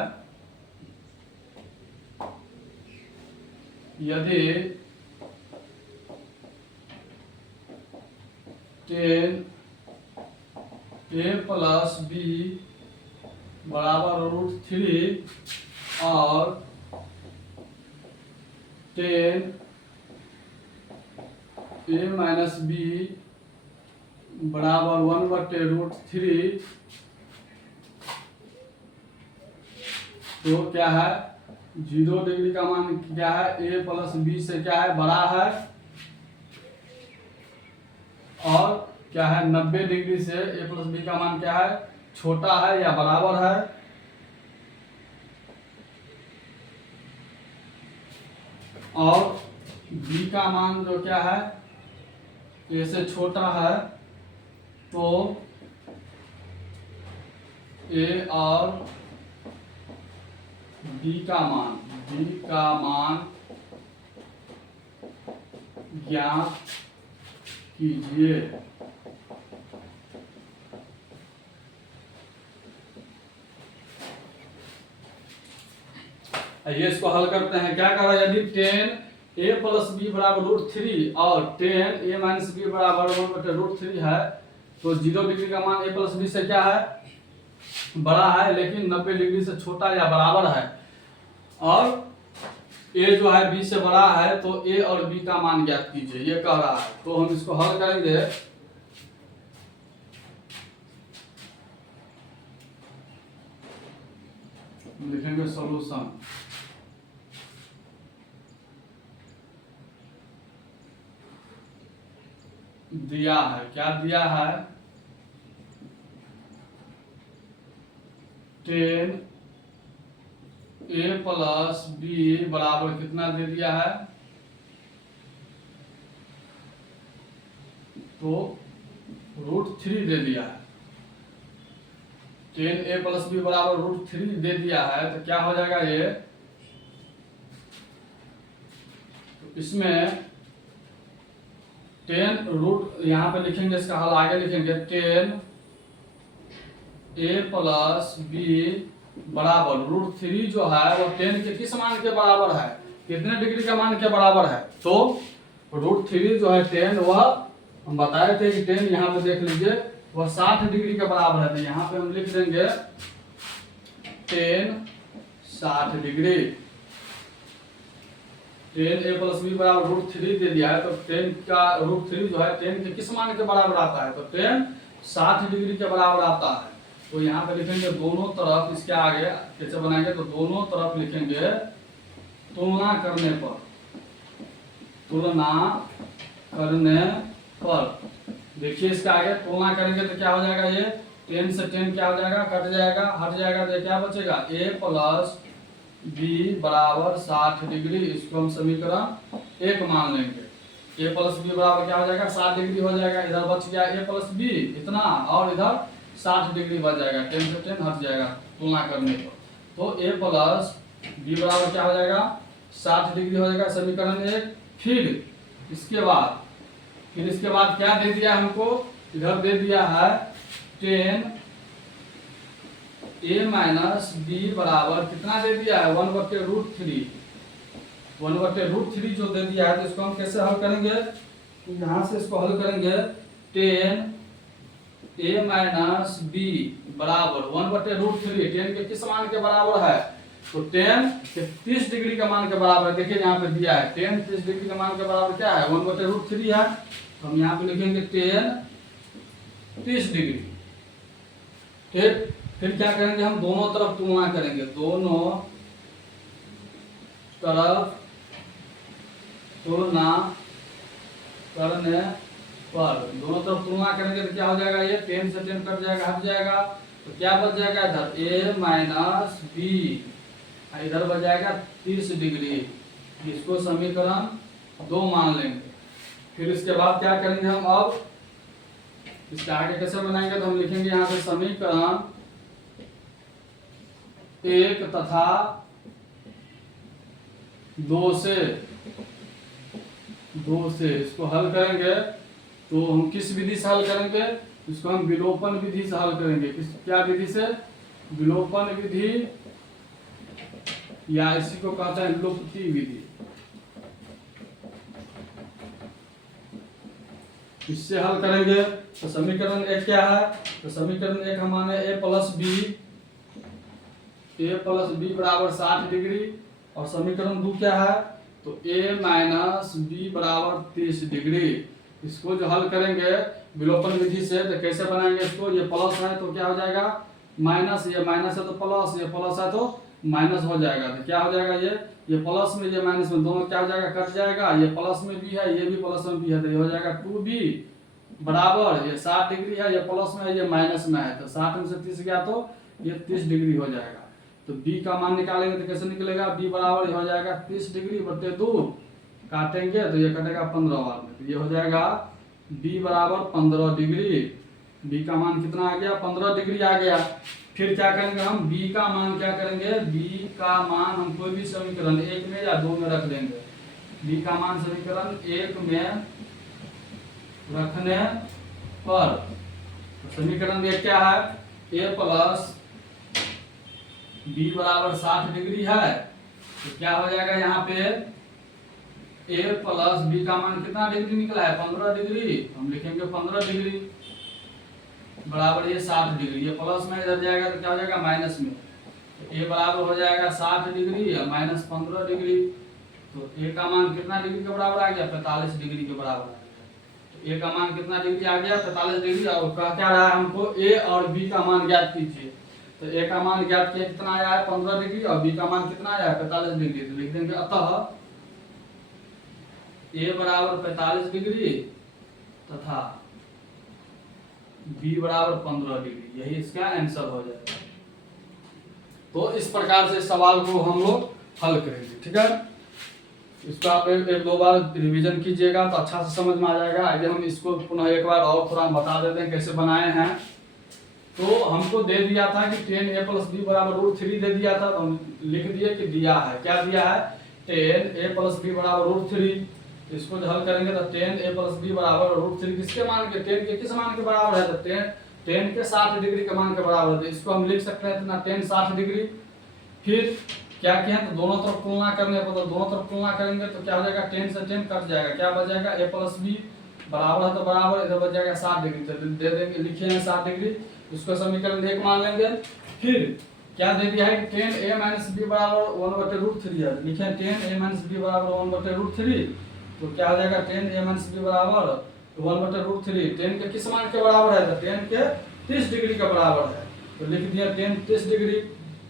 यदि टेन a प्लस बी बराबर √3 और टेन a माइनस बी बराबर 1/√3, तो क्या है? 0 डिग्री का मान क्या है? a प्लस बी से क्या है? बड़ा है। और क्या है? 90 डिग्री से a प्लस बी का मान क्या है? छोटा है या बराबर है। और b का मान जो क्या है? a से छोटा है। तो a और b का मान ज्ञात कीजिए। ये इसको हल करते हैं। क्या कह रहा है? यदि टेन a प्लस बी बराबर √3 और टेन a माइनस बी बराबर 1/√3 है, तो 0 डिग्री का मान a प्लस बी से क्या है? बड़ा है, लेकिन 90 डिग्री से छोटा या बराबर है। और a जो है b से बड़ा है, तो a और b का मान ज्ञात कीजिए, ये कह रहा है। तो हम इसको हल करेंगे। लिखेंगे सॉल्यूशन। दिया है, क्या दिया है? टेन a प्लस बी बराबर कितना दे दिया है? तो √3 दे दिया है। टेन a प्लस बी बराबर √3 दे दिया है, तो क्या हो जाएगा ये? तो इसमें 10 रूट यहाँ पे लिखेंगे, इसका हल आगे लिखेंगे 10 a प्लस बी बराबर रूट 3 जो है वो 10 के किस मान के बराबर है, कितने डिग्री का मान के बराबर है। तो रूट 3 जो है 10 वह हम बताए थे कि 10 यहाँ पे देख लीजिए वह 60 डिग्री के बराबर है। तो यहाँ पे हम लिख देंगे 10 60 डिग्री। 10 a प्लस बी बराबर रूट 3 दे दिया है, तो 10 का रूट 3 जो है 10 के किस मान के बराबर आता है, तो 10 60 डिग्री के बराबर आता है। तो यहाँ पे लिखेंगे दोनों तरफ, इसके आगे कैसे बनाएंगे, तो दोनों तरफ लिखेंगे तुलना करने पर, तुलना करने पर। देखिए इसके आगे तुलना करेंगे तो क्या हो जाएगा, ये 10 से 10 क्या हो जाएगा, कट जाएगा, हट जाएगा, तो क्या बचेगा a प्लस बी बराबर 60 डिग्री। इसको हम समीकरण 1 मान लेंगे। a प्लस बी बराबर क्या हो जाएगा 60 डिग्री हो जाएगा। इधर बच गया a प्लस बी इतना, और इधर 60 डिग्री बच जाएगा, 10 से 10 हट जाएगा तुलना करने पर। तो a प्लस बी बराबर क्या हो जाएगा 60 डिग्री हो जाएगा, समीकरण 1। फिर इसके बाद क्या दे दिया हमको, इधर दे दिया है 10 a माइनस बी बराबर कितना दे दिया है 1/√3। 1/√3 जो दे दिया है, तो इसको हम कैसे हल करेंगे, तो यहाँ से इसको हल करेंगे 10 a माइनस बी बराबर 1/√3। 10 के किस मान के बराबर है, तो 10 के 30 डिग्री का मान के बराबर है। देखिए यहाँ पे दिया है 10 30 डिग्री का मान के बराबर क्या है 1/√3 है। तो हम यहाँ पे लिखेंगे 10 30 डिग्री। ठीक, फिर क्या करेंगे, हम दोनों तरफ तुलना करेंगे, दोनों तरफ तुलना करने पर, दोनों तरफ तुलना करेंगे तो क्या हो जाएगा, ये 10 से 10 कट जाएगा, हट जाएगा, तो क्या बच जाएगा इधर a माइनस बी, इधर बच जाएगा 30 डिग्री। इसको समीकरण 2 मान लेंगे। फिर इसके बाद क्या करेंगे हम, अब इसके आगे कैसे बनाएंगे, तो हम लिखेंगे यहाँ से समीकरण 1 तथा 2 से इसको हल करेंगे। तो हम किस विधि से हल करेंगे, इसको हम विलोपन विधि से हल करेंगे। क्या विधि से, विलोपन विधि, या इसी को कहते हैं लुप्ति विधि। इससे हल करेंगे तो समीकरण 1 क्या है, तो समीकरण 1 हमारे a प्लस बी बराबर 60 डिग्री, और समीकरण 2 क्या है, तो a माइनस बी बराबर 30 डिग्री। इसको जो हल करेंगे विलोपन विधि से, तो कैसे बनाएंगे इसको, ये प्लस है तो क्या हो जाएगा माइनस, ये माइनस है तो प्लस, ये प्लस है तो माइनस हो जाएगा। तो क्या हो जाएगा, ये प्लस में ये माइनस में दोनों क्या हो जाएगा, कट जाएगा। ये प्लस में भी है, ये भी प्लस में भी है, तो ये हो जाएगा 2b बराबर, ये 60 डिग्री है, ये प्लस में है, ये माइनस में है, तो 60 में से 30 गया तो ये 30 डिग्री हो जाएगा। तो b का मान निकालेंगे तो कैसे निकलेगा, b बराबर हो जाएगा 30 डिग्री बटे 2, काटेंगे तो ये कटेगा 15 बार में, तो ये हो जाएगा b बराबर 15 डिग्री। b का मान कितना आ गया, 15 डिग्री आ गया। फिर क्या करेंगे हम, b का मान क्या करेंगे, b का मान हम कोई भी समीकरण 1 में या 2 में रख देंगे। b का मान समीकरण 1 में रखने पर समीकरण 1 क्या है, a प्लस बी बराबर 60 डिग्री है, तो क्या हो जाएगा यहाँ पे a प्लस बी का मान कितना डिग्री निकला है 15 डिग्री। हम लिखेंगे 15 डिग्री बराबर ये 60 डिग्री, ये प्लस में इधर जाएगा तो क्या हो जाएगा माइनस में, तो a बराबर हो जाएगा 60 डिग्री और माइनस 15 डिग्री। तो a का मान कितना डिग्री के बराबर आ गया 45 डिग्री के बराबर आ गया। तो a का मान कितना डिग्री आ गया 45 डिग्री, और कह क्या रहा है हमको a और b का मान ज्ञात कीजिए। तो a का मान ज्ञात किया कितना आया है 15 डिग्री, और b का मान कितना आया है 45 डिग्री। तो लिख देंगे अतः a बराबर 45 डिग्री तथा b बराबर 15 डिग्री, यही इसका आंसर हो जाएगा। तो इस प्रकार से सवाल को हम लोग हल करेंगे, ठीक है। इसको आप एक दो बार रिवीजन कीजिएगा तो अच्छा से समझ में आ जाएगा। आगे हम इसको पुनः एक बार और थोड़ा बता देते हैं कैसे बनाए हैं। तो हमको दे दिया था कि 10a प्लस बी बराबर √3 दे दिया था, तो हम लिख दिए कि दिया है, क्या दिया है 10a प्लस बी बराबर √3। इसको जो हल करेंगे तो टेन ए प्लस बी बराबर रूट थ्री किसके मान के, टेन के किस मान के बराबर है, तो टेन के 60 डिग्री के मान के बराबर है। तो इसको हम लिख सकते हैं इतना टेन 60 डिग्री। फिर क्या किया, तो दोनों तरफ तुलना करने पर, तो दोनों तरफ तुलना करेंगे तो क्या हो जाएगा, 10 से 10 कट जाएगा, क्या बच जाएगा, ए प्लस बी बराबर है तो बराबर, इधर बच जाएगा 60 डिग्री, तो दे देंगे, लिखे हैं 60 डिग्री, इसको समीकरण 1 मान लेंगे। फिर क्या दे दिया है, 10 a माइनस बी बराबर 1/√3 है, लिखे हैं 10 a माइनस बी बराबर 1/√3, तो क्या हो जाएगा 10 a माइनस बी बराबर 1/√3, 10 के किस मान के बराबर है, तो 10 के 30 डिग्री के बराबर है, तो लिख दिया 10 30 डिग्री।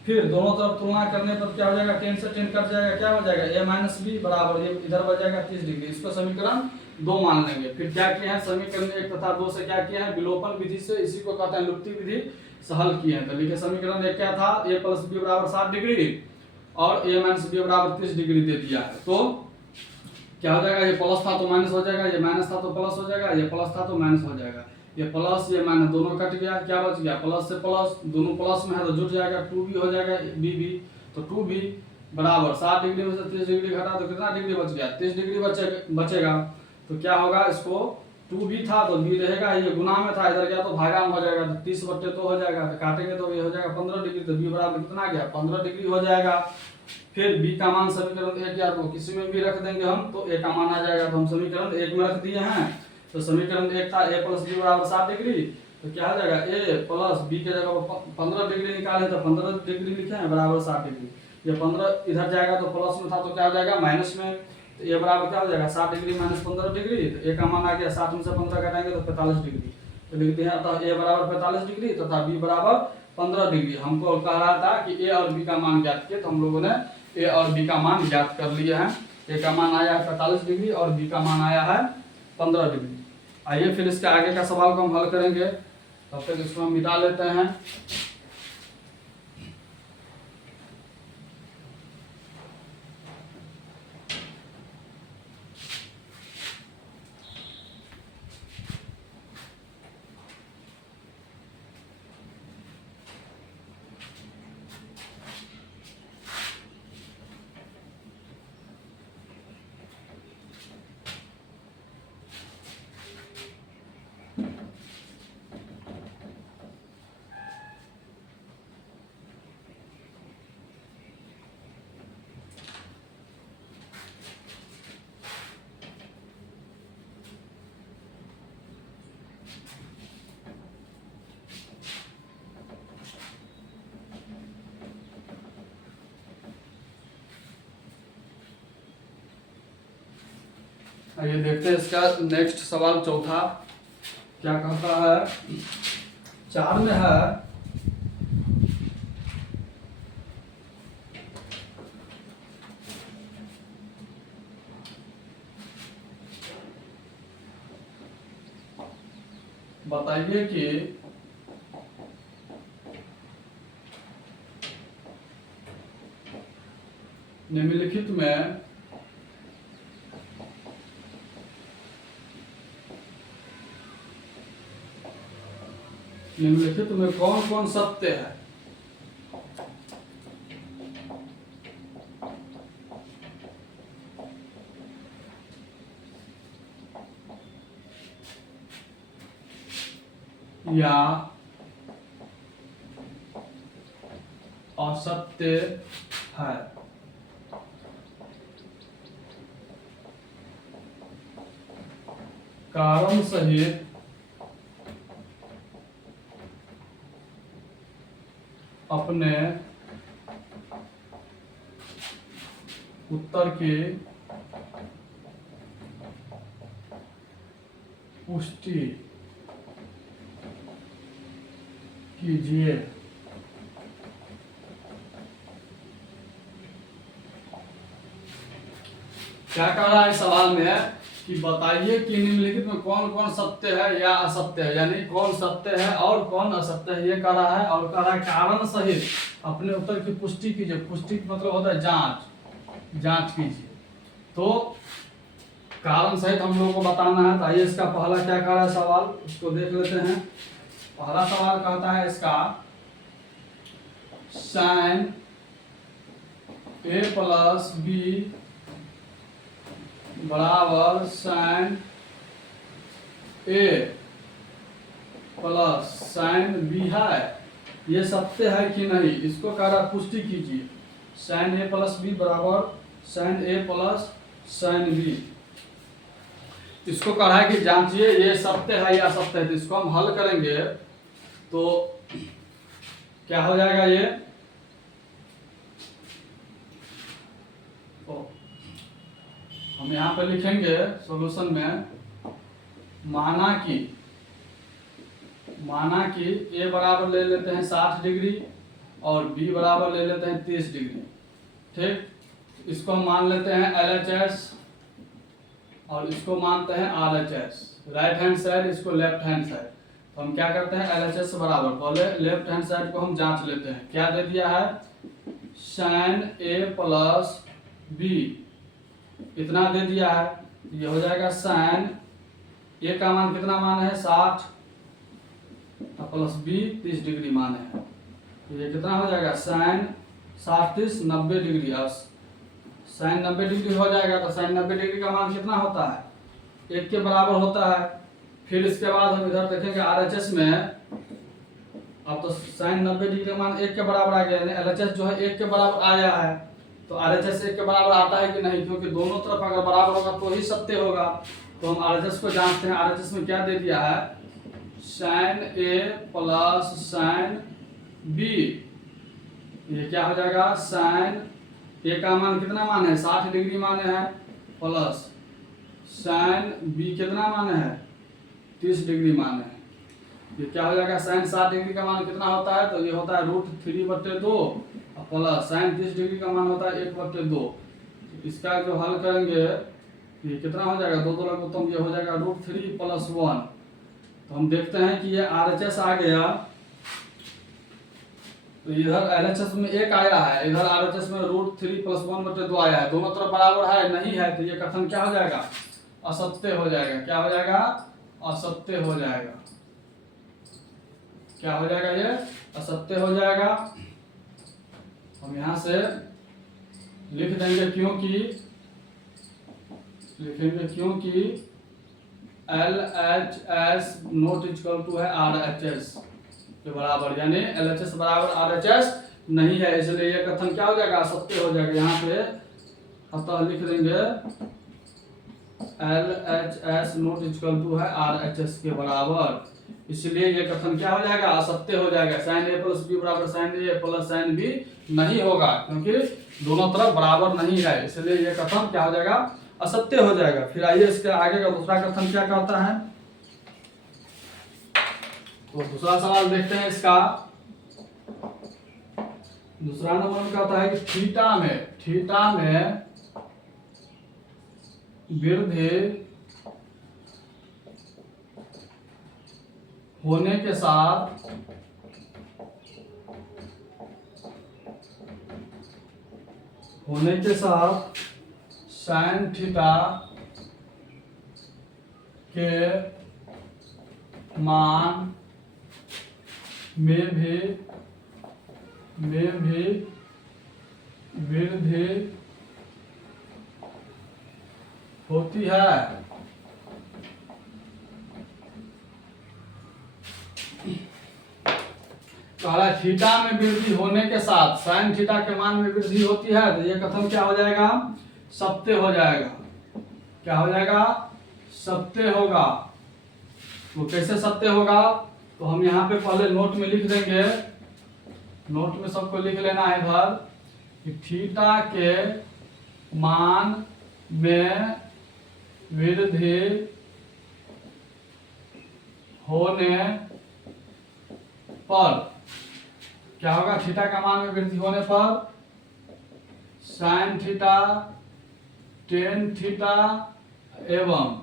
फिर दोनों तरफ तुलना करने पर क्या हो जाएगा, 10 से 10 कट जाएगा, क्या हो जाएगा, a माइनस बी बराबर, ये इधर बच जाएगा 30 डिग्री, इसको समीकरण 2 मान लेंगे। फिर क्या किए हैं, समीकरण 1 तथा 2 से क्या किया है, विलोपन विधि से, इसी को कहते हैं लुप्ति विधि से हल किए हैं। तो लिखे समीकरण 1 क्या था, a प्लस बी बराबर 60 डिग्री और a माइनस बी बराबर 30 डिग्री दे दिया है। तो क्या हो जाएगा, ये प्लस था तो माइनस हो जाएगा, ये माइनस था तो प्लस हो जाएगा, ये प्लस था तो माइनस हो जाएगा, ये प्लस ये माइनस दोनों कट गया, क्या बच गया, प्लस से प्लस, दोनों प्लस में है तो जुड़ जाएगा, 2b हो जाएगा, b भी, तो 2b बराबर 60 डिग्री में से 30 डिग्री घटा तो कितना डिग्री बच गया, 30 डिग्री बचेगा। तो क्या होगा, इसको 2b था तो b रहेगा, ये गुना में था, इधर गया तो भागा में हो जाएगा, तो 30/2 हो जाएगा, तो काटेंगे तो ये हो जाएगा 15 डिग्री, तो b बराबर कितना गया, 15 डिग्री हो जाएगा। फिर b का मान समीकरण 1 या तो किसी में भी रख देंगे हम, तो a का मान आ जाएगा, तो हम समीकरण 1 में रख दिए हैं। तो समीकरण 1 था a प्लस बी बराबर 60 डिग्री, तो क्या हो जाएगा, a प्लस b के जगह 15 डिग्री निकाले तो 15 डिग्री लिखे हैं बराबर 60 डिग्री, ये 15 इधर जाएगा तो प्लस में था तो क्या हो जाएगा माइनस में, तो ये बराबर क्या हो जाएगा 60 डिग्री माइनस 15 डिग्री, तो a का मान आ गया 60 में से 15 घटाएंगे तो 45 डिग्री, तो लिखते हैं अतः a बराबर 45 डिग्री तथा b बराबर 15 डिग्री। हमको कह रहा था कि a और b का मान ज्ञात किए, तो हम लोगों ने a और b का मान ज्ञात कर लिए हैं। a का मान आया है 45 डिग्री और b का मान आया है 15 डिग्री। आइए फिर इसके आगे का सवाल को हम हल करेंगे, तब तक इसको हम मिटा लेते हैं। आइए देखते हैं इसका नेक्स्ट सवाल चौथा क्या कहता है। 4 में है बताइए कि निम्नलिखित में कौन कौन सत्य है। या असत्य है। कारण सहित अपने उत्तर की पुष्टि कीजिए। क्या कह रहा है सवाल में कि बताइए कि निम्नलिखित में कौन कौन सत्य है या असत्य है, यानी कौन सत्य है और कौन असत्य है, ये कह रहा है। और कह रहा है कारण सहित अपने उत्तर की पुष्टि कीजिए। पुष्टि मतलब होता है जांच कीजिए। तो कारण सहित हम लोगों को बताना है। तो आइए इसका पहला क्या कह रहा है सवाल, उसको देख लेते हैं। पहला सवाल कहता है इसका sin a प्लस बी बराबर साइन ए प्लस साइन बी है, ये सत्य है कि नहीं, इसको कह रहा पुष्टि कीजिए। साइन ए प्लस बी बराबर साइन ए प्लस साइन बी, इसको कह रहा है कि जांचिए ये सत्य है या असत्य है। तो इसको हम हल करेंगे तो क्या हो जाएगा ये, तो हम यहाँ पे लिखेंगे सॉल्यूशन में, माना कि ए बराबर ले लेते हैं 60 डिग्री और बी बराबर ले लेते हैं 30 डिग्री। ठीक, इसको हम मान लेते हैं LHS और इसको मानते हैं RHS, राइट हैंड साइड, इसको लेफ्ट हैंड साइड। तो हम क्या करते हैं, LHS बराबर, पहले लेफ्ट हैंड साइड को हम जांच लेते हैं। क्या दे दिया है, साइन ए प्लस बी इतना दे दिया है, ये हो जाएगा साइन ए का मान कितना मान है 60 प्लस बी 30 डिग्री मान है, तो ये कितना हो जाएगा साइन 60 30 90 डिग्री, और साइन 90 डिग्री हो जाएगा। तो साइन 90 डिग्री का मान कितना होता है, 1 के बराबर होता है। फिर इसके बाद हम इधर देखेंगे RHS में, अब तो साइन 90 डिग्री का मान 1 के बराबर आ गया, यानी LHS जो है 1 के बराबर आया है। तो RHS 1 के बराबर आता है कि नहीं, क्योंकि दोनों तरफ अगर बराबर होगा तो ही सत्य होगा। तो हम RHS को जानते हैं, RHS में क्या दे दिया है, साइन ए प्लस साइन बी, ये क्या हो जाएगा, साइन ए का मान कितना मान है 60 डिग्री माने है, प्लस साइन बी कितना माने है 30 डिग्री माने है, ये क्या हो जाएगा, साइन 60 डिग्री का मान कितना होता है, तो ये होता है √3/2 प्लस साइन 30 डिग्री का मान होता है 1/2। इसका जो हल करेंगे ये कितना हो जाएगा, 2 लग तो ये हो जाएगा √3 + 1। तो हम देखते हैं कि ये RHS आ गया, तो इधर LHS में 1 आया है, इधर RHS में √3 + 1/2 आया है, दोनों तरफ बराबर है नहीं है, तो ये कथन क्या हो जाएगा, असत्य हो जाएगा। क्या हो जाएगा, असत्य हो जाएगा। क्या हो जाएगा, ये असत्य हो जाएगा। हम यहां से लिख देंगे क्योंकि LHS नॉट इक्वल टू है RHS के बराबर, यानी LHS बराबर RHS नहीं है, इसलिए ये कथन क्या हो जाएगा, असत्य हो जाएगा। यहाँ पे अतः लिख देंगे LHS नॉट इक्वल टू है RHS के बराबर, इसलिए ये कथन क्या हो जाएगा, असत्य हो जाएगा। साइन ए प्लस बी बराबर साइन ए प्लस साइन बी नहीं होगा, क्योंकि दोनों तरफ बराबर नहीं है, इसलिए ये कथन क्या हो जाएगा, असत्य हो जाएगा। फिर आइए इसके आगे का दूसरा कथन क्या कहता है, तो दूसरा सवाल देखते हैं इसका। दूसरा नंबर में कहता है कि थीटा में वृद्धि होने के साथ साइन थीटा के मान में भी वृद्धि होती है। थीटा में वृद्धि होने के साथ साइन थीटा के मान में वृद्धि होती है, तो ये कथन क्या हो जाएगा, सत्य हो जाएगा। क्या हो जाएगा, सत्य होगा। वो कैसे सत्य होगा, तो हम यहाँ पे पहले नोट में लिख देंगे, नोट में सबको लिख लेना है इधर कि थीटा के मान में वृद्धि होने पर क्या होगा, थीटा का मान में वृद्धि होने पर साइन थीटा, टेन थीटा एवं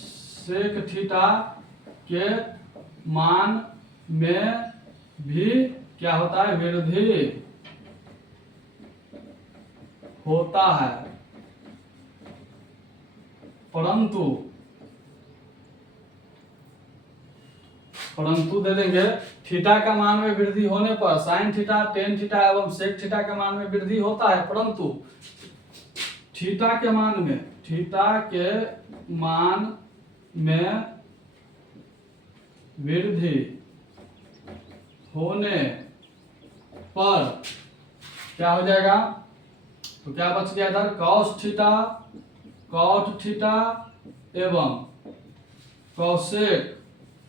सेक थीटा के मान में भी क्या होता है, वृद्धि होता है। परंतु दे देंगे, थीटा का मान में वृद्धि होने पर साइन थीटा, टेन थीटा एवं सेक थीटा के मान में वृद्धि होता है, परंतु थीटा के मान में वृद्धि होने पर क्या हो जाएगा? तो क्या बच गया इधर? कॉस थीटा, कॉट थीटा एवं कोसेक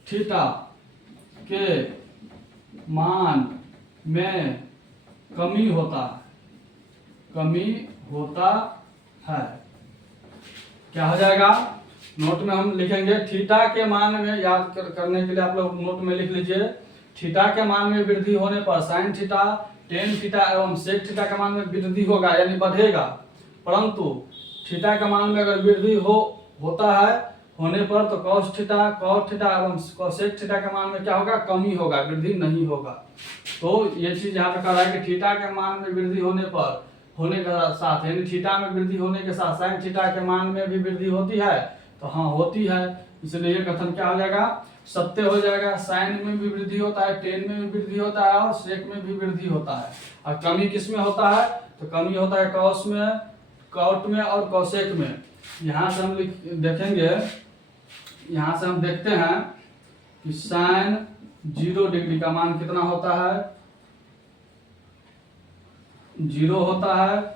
थीटा के मान में कमी होता है। क्या हो जाएगा? नोट में हम लिखेंगे थीटा के मान में, याद करने के लिए आप लोग नोट में लिख लीजिए, थीटा के मान में वृद्धि होने पर साइन थीटा, टेन थीटा एवं सेक थीटा के मान में वृद्धि होगा यानी बढ़ेगा, परंतु थीटा के मान में अगर वृद्धि होता है होने पर तो कॉस थीटा, कॉट थीटा एवं कोसेक थीटा के मान में क्या होगा? कमी होगा, वृद्धि नहीं होगा। तो ये चीज यहाँ पे कह रहा है कि थीटा के मान में वृद्धि होने के साथ यानी थीटा में वृद्धि होने के साथ साइन थीटा के मान में भी वृद्धि होती है, तो हाँ होती है, इसलिए ये कथन क्या हो जाएगा? सत्य हो जाएगा। साइन में भी वृद्धि होता है, टेन में भी वृद्धि होता है और सेक में भी वृद्धि होता है। और कमी किस में होता है? तो कमी होता है कॉस में, कॉट में और कोसेक में। यहाँ से हम देखेंगे, यहाँ से हम देखते हैं कि साइन 0 डिग्री का मान कितना होता है? 0 होता है।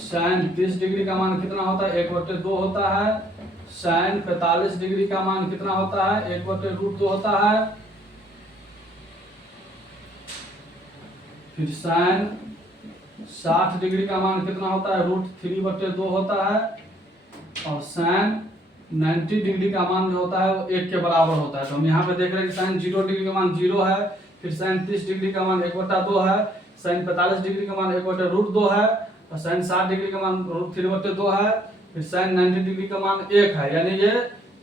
साइन 30 डिग्री का मान कितना होता है? 1/2 होता है। साइन 45 डिग्री का मान कितना होता है? 1/√2 होता है। फिर साइन 60 डिग्री का मान कितना होता है? √3/2 होता है। और साइन 90 डिग्री का मान जो होता है वो 1 के बराबर होता है। तो हम यहाँ पे देख रहे हैं कि साइन 0 डिग्री का मान 0 है, फिर साइन 30 डिग्री का मान 1/2 है, साइन 45 डिग्री का मान 1/√2 है, और साइन 60 डिग्री का मान √3/2 है, फिर साइन 90 डिग्री का मान 1 है। यानी ये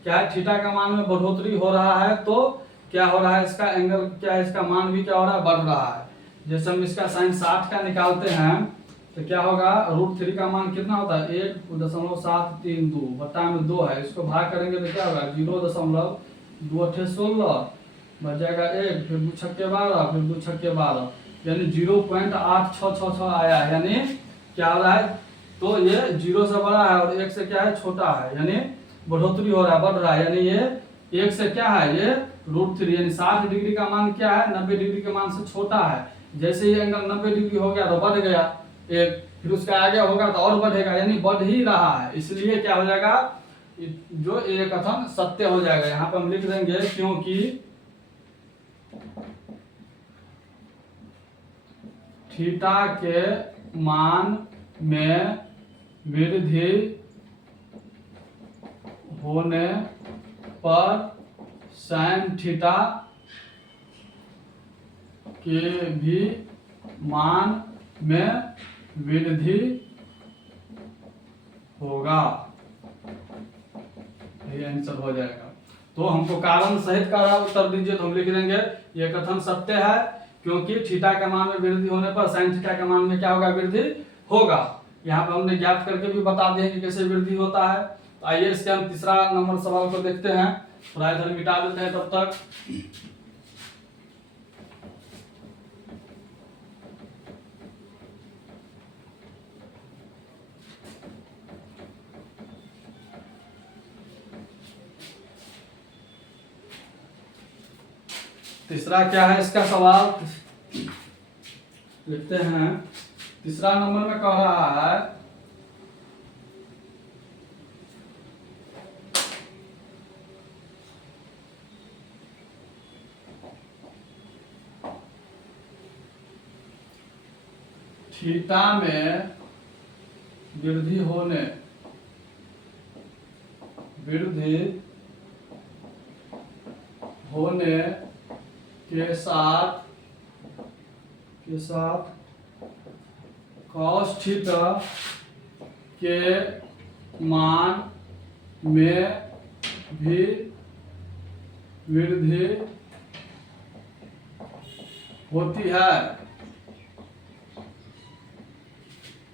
क्या है? थीटा का मान में बढ़ोतरी हो रहा है, तो क्या हो रहा है? इसका एंगल क्या है? इसका मान भी क्या हो रहा है? बढ़ रहा है। जैसे हम इसका साइन 60 का निकालते हैं तो क्या होगा? √3 का मान कितना होता है? 1.732 बटा में 2 है, इसको भाग करेंगे तो क्या होगा? 0.216 बच जाएगा 1, फिर 2 छक्के 12, फिर 2 छक्के 12, यानी 0.8666 आया है। यानी क्या हो रहा है? तो ये 0 से बड़ा है और 1 से क्या है? छोटा है, यानी बढ़ोतरी हो रहा है, बढ़ रहा है। यानी ये 1 से क्या है? ये √3, यानी 60 डिग्री का मान क्या है? 90 डिग्री के मान से छोटा है। जैसे ये एंगल 90 डिग्री हो गया तो बढ़ गया एक, फिर उसका आगे होगा तो और बढ़ेगा, यानी बढ़ ही रहा है। इसलिए क्या हो जाएगा? जो ये कथन सत्य हो जाएगा। यहाँ पे हम लिख देंगे क्योंकि थीटा के मान में वृद्धि होने पर साइन थीटा के भी मान में वृद्धि होगा। ये आंसर हो जाएगा। तो हमको कारण सहित का उत्तर दीजिए, तो हम लिख देंगे ये कथन सत्य है क्योंकि थीटा के मान में वृद्धि होने पर साइन थीटा के मान में क्या होगा? वृद्धि होगा। यहाँ पे हमने ज्ञात करके भी बता दिया कि कैसे वृद्धि होता है। तो आइए इसके हम तीसरा नंबर सवाल को देखते हैं। थोड़ा इधर मिटा देते हैं तब तक। तीसरा क्या है इसका सवाल? लिखते हैं। तीसरा नंबर में कह रहा है थीटा में वृद्धि होने के साथ कॉस थीटा के मान में भी वृद्धि होती है।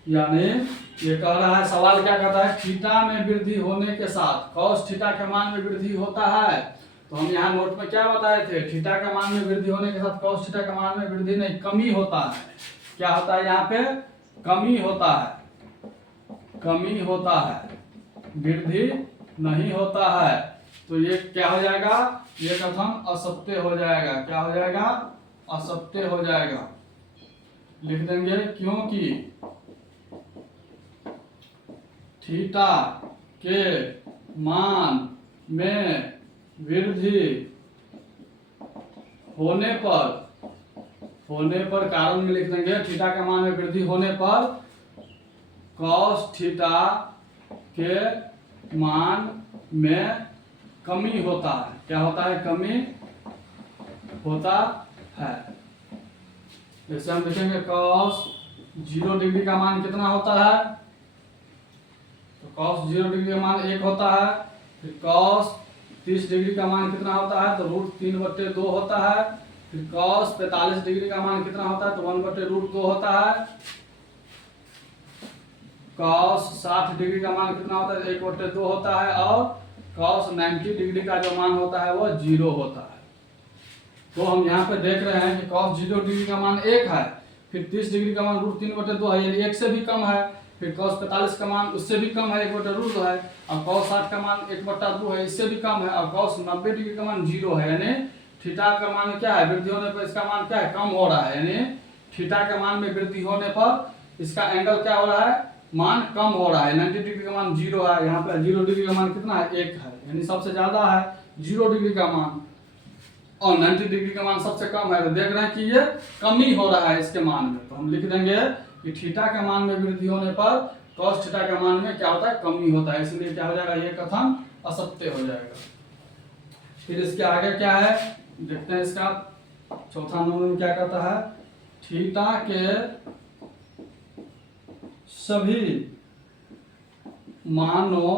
यानी ये कह रहा है, सवाल क्या कहता है? थीटा में वृद्धि होने के साथ कॉस थीटा के मान में वृद्धि होता है। तो हम यहाँ नोट में क्या बताए थे? थीटा का मान में वृद्धि होने के साथ कॉस थीटा का मान में वृद्धि नहीं, कमी होता है। क्या होता है यहाँ पे? कमी होता है। कमी होता है, वृद्धि नहीं होता है। तो ये क्या हो जाएगा, ये कथन असत्य हो जाएगा। क्या हो जाएगा, असत्य हो जाएगा। लिख देंगे क्योंकि थीटा के मान में वृद्धि होने पर कारण में लिख देंगे थीटा के मान में वृद्धि होने पर कॉस थीटा के मान में कमी होता है। क्या होता है, कमी होता है। जैसे हम देखेंगे कॉस 0 डिग्री का मान कितना होता है, तो कॉस 0 डिग्री का मान 1 होता है। फिर कॉस 30 डिग्री का मान कितना होता है, तो √3/2 होता है। फिर कॉस 45 डिग्री का मान कितना होता है, तो 1/√2 होता है। कॉस 60 डिग्री का मान कितना होता है, 1/2 होता है। और कॉस 90 डिग्री का जो मान होता है वो 0 होता है। तो हम यहाँ पे देख रहे हैं कि कॉस 0 डिग्री का मान 1 है, फिर 30 डिग्री का मान √3/2 है, यानी 1 से भी कम है। फिर cos 45 का मान उससे भी कम है, 1/√2 है। और cos 60 का मान 1/2 है, इससे भी कम है। और cos 90 डिग्री का मान 0 है, यानी थीटा का मान क्या है, वृद्धि होने पर इसका मान क्या है, कम हो रहा है। यानी थीटा के मान में वृद्धि होने पर इसका एंगल क्या हो रहा है, मान कम हो रहा है। 90 डिग्री का मान 0 है, यहाँ पे 0 डिग्री का मान कितना है, 1 है, यानी सबसे ज्यादा है 0 डिग्री का मान, और 90 डिग्री का मान सबसे कम है। तो देख रहे हैं कि ये कमी हो रहा है इसके मान में। तो हम लिख देंगे कि थीटा के मान में वृद्धि होने पर cos थीटा के मान में क्या होता है, कमी होता है। इसलिए क्या हो जाएगा, ये कथन असत्य हो जाएगा। फिर इसके आगे क्या है, देखते हैं इसका चौथा नंबर में क्या कहता है, थीटा के सभी मानों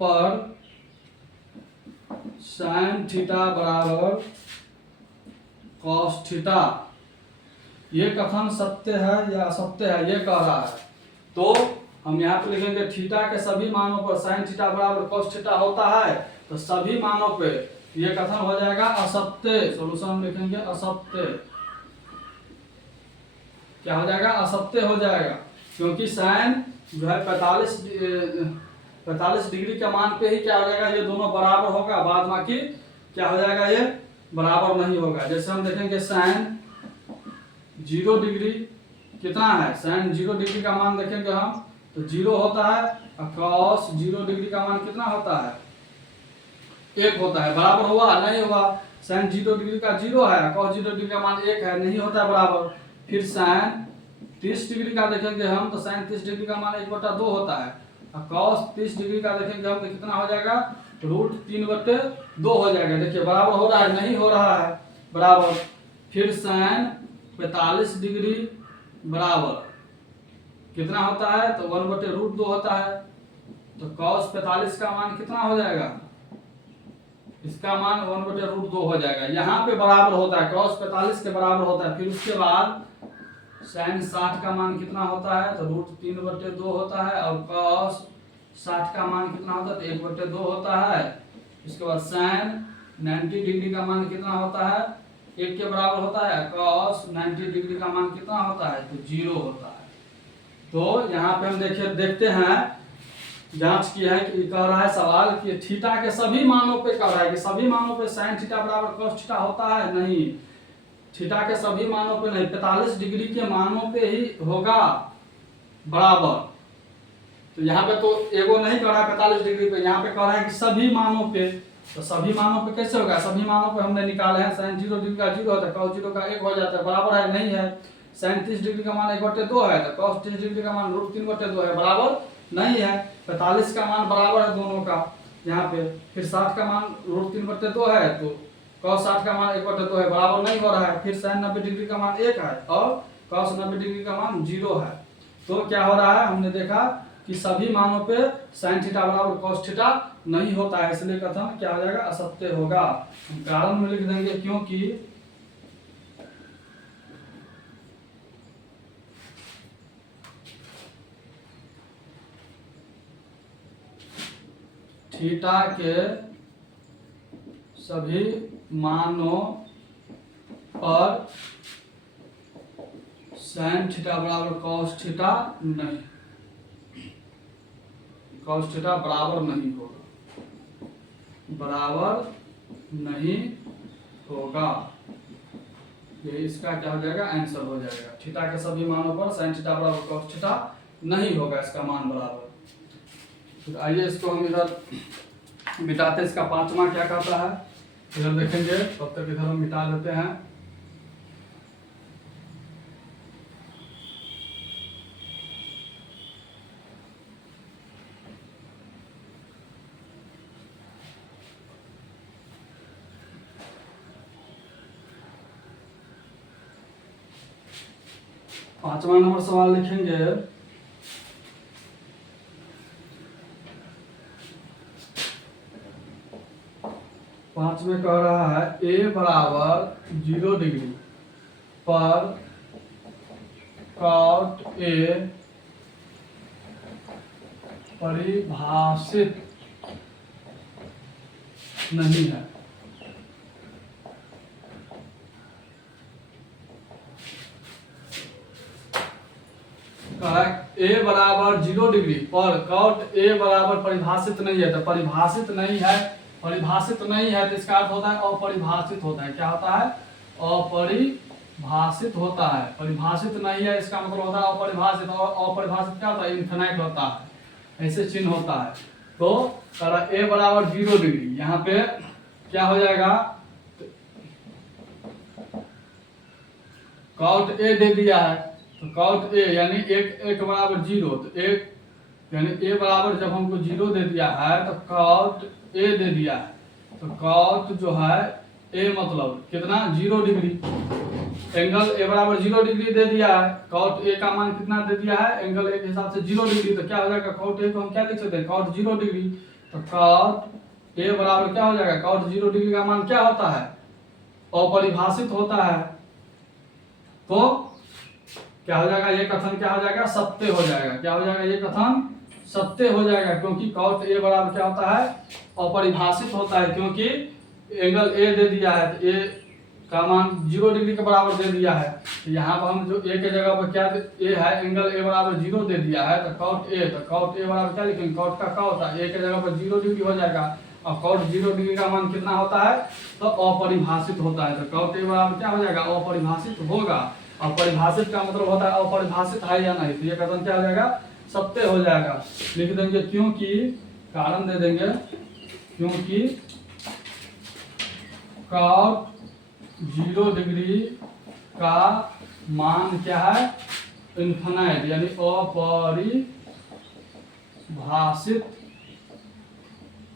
पर sin थीटा बराबर cos थीटा, ये कथन सत्य है या असत्य है, ये कह रहा है। तो हम यहाँ पे लिखेंगे थीटा के सभी मानों पर sin थीटा बराबर cos थीटा होता है, तो सभी मानों पे ये कथन हो जाएगा असत्य। सॉल्यूशन लिखेंगे असत्य। क्या हो जाएगा, असत्य हो जाएगा, क्योंकि sin जो है 45 डिग्री के मान पे ही क्या हो जाएगा, ये दोनों बराबर होगा, बाद बाकी क्या हो जाएगा, ये बराबर नहीं होगा। जैसे हम देखेंगे sin 0 डिग्री कितना है, sin 0 डिग्री का मान देखेंगे हम तो 0 होता है, और cos 0 डिग्री का मान कितना होता है, 1 होता है। बराबर हुआ, नहीं हुआ। sin 0 डिग्री का 0 है, cos 0 डिग्री का मान 1 है, नहीं होता है बराबर। फिर sin 30 डिग्री का देखेंगे हम तो sin 30 डिग्री का मान 1/2 होता है, और cos 30 डिग्री का देखेंगे हम तो कितना हो जाएगा, √3/2 हो जाएगा। देखिए बराबर हो रहा है, नहीं हो रहा है बराबर। फिर sin 45 डिग्री बराबर कितना होता है, तो 1/√2 होता है। तो cos 45 का मान कितना हो जाएगा, इसका मान 1/√2 हो जाएगा। यहाँ पे बराबर होता है, cos 45 के बराबर होता है। फिर उसके बाद sin 60 का मान कितना होता है, तो √3/2 होता है, और cos 60 का मान कितना होता है, तो 1/2 होता है। इसके बाद sin 90 डिग्री का मान कितना होता है, 1 के बराबर होता है। cos 90 डिग्री का मान कितना होता है, तो 0 होता है। तो यहाँ पे हम देखते हैं, जांच किया है कि कह रहा है सवाल कि थीटा के सभी मानों पे कह रहा है कि सभी मानों पे sin थीटा बराबर cos थीटा होता है, नहीं, थीटा के सभी मानों पे नहीं, 45 डिग्री के मानों पे ही होगा बराबर। तो यहाँ पे तो एगो नहीं कह रहा है 45 डिग्री पे, यहाँ पे कह रहा है कि सभी मानों पे। तो सभी मानों पे कैसे होगा, सभी मानों पे हमने निकाले हैं, sin 0 डिग्री का 0 होता है, cos 0 का 1 हो जाता है, बराबर है, नहीं है। sin 30 डिग्री का मान 1/2 है, तो cos 30 डिग्री का मान √3/2 है, बराबर नहीं है। 45 का मान बराबर है दोनों का यहाँ पे। फिर 60 का मान √3/2 है, तो cos 60 का मान 1/2 है, बराबर नहीं हो रहा है। फिर sin 90 डिग्री का मान 1 है, और cos 90 डिग्री का मान 0 है। तो क्या हो रहा है, हमने देखा कि सभी मानों पे sin थीटा बराबर cos थीटा नहीं होता है, इसलिए कथन क्या हो जाएगा, असत्य होगा। हम कारण में लिख देंगे क्योंकि थीटा के सभी मानों पर sin थीटा बराबर cos थीटा नहीं। cos थीटा बराबर नहीं होगा, बराबर नहीं होगा। ये इसका क्या हो जाएगा, आंसर हो जाएगा। थीटा के सभी मानों पर sin थीटा बराबर cos थीटा नहीं होगा, इसका मान बराबर। तो आइए इसको हम इधर मिटाते, इसका पांचवा क्या कहता है इधर देखेंगे, तब तक इधर हम मिटा देते हैं। पांचवा नंबर सवाल लिखेंगे, पांच में कह रहा है a बराबर 0 डिग्री पर cot a परिभाषित नहीं है। a बराबर 0 डिग्री पर cot a बराबर परिभाषित नहीं है। तो परिभाषित नहीं है, परिभाषित नहीं है तो इसका अर्थ होता है अपरिभाषित होता है। क्या होता है, अपरिभाषित होता है। परिभाषित नहीं है इसका मतलब होता है अपरिभाषित, और अपरिभाषित क्या होता है, इनफिनाइट होता है, ऐसे चिन्ह होता है। तो a बराबर 0 डिग्री, यहाँ पे क्या हो जाएगा, cot a दे दिया है, तो cot a यानी एक बराबर 0, तो एक यानी a बराबर जब हमको 0 दे दिया है तो cot a दे दिया है, तो cot जो है a मतलब कितना 0 डिग्री, एंगल a बराबर 0 डिग्री दे दिया है, cot a का मान कितना दे दिया है, एंगल a के हिसाब से 0 डिग्री। तो क्या हो जाएगा, cot a को हम क्या लिख सकते हैं, cot 0 डिग्री। तो cot a बराबर क्या हो जाएगा, cot 0 डिग्री का मान क्या होता है, अपरिभाषित होता है। तो क्या हो जाएगा, ये कथन क्या हो जाएगा, सत्य हो जाएगा। क्या हो जाएगा, ये कथन सत्य हो जाएगा, क्योंकि cot a बराबर क्या होता है, अपरिभाषित होता है, क्योंकि एंगल a दे दिया है, तो a का मान 0 डिग्री के बराबर दे दिया है। तो यहाँ पर हम जो a के जगह पर क्या a है, एंगल a बराबर 0 दे दिया है, तो cot a बराबर क्या लिखेंगे, cot का क्या होता है, a के जगह पर 0 डिग्री हो जाएगा, और cot 0 डिग्री का मान कितना होता है, तो अपरिभाषित होता है। तो cot a बराबर क्या हो जाएगा, अपरिभाषित होगा। अपरिभाषित का मतलब होता है अपरिभाषित है या नहीं, तो ये कथन क्या हो जाएगा, सत्य हो जाएगा। लिख देंगे क्योंकि, कारण दे देंगे, क्योंकि cot 0 डिग्री का मान क्या है, इनफिनाइट यानी अपरिभाषित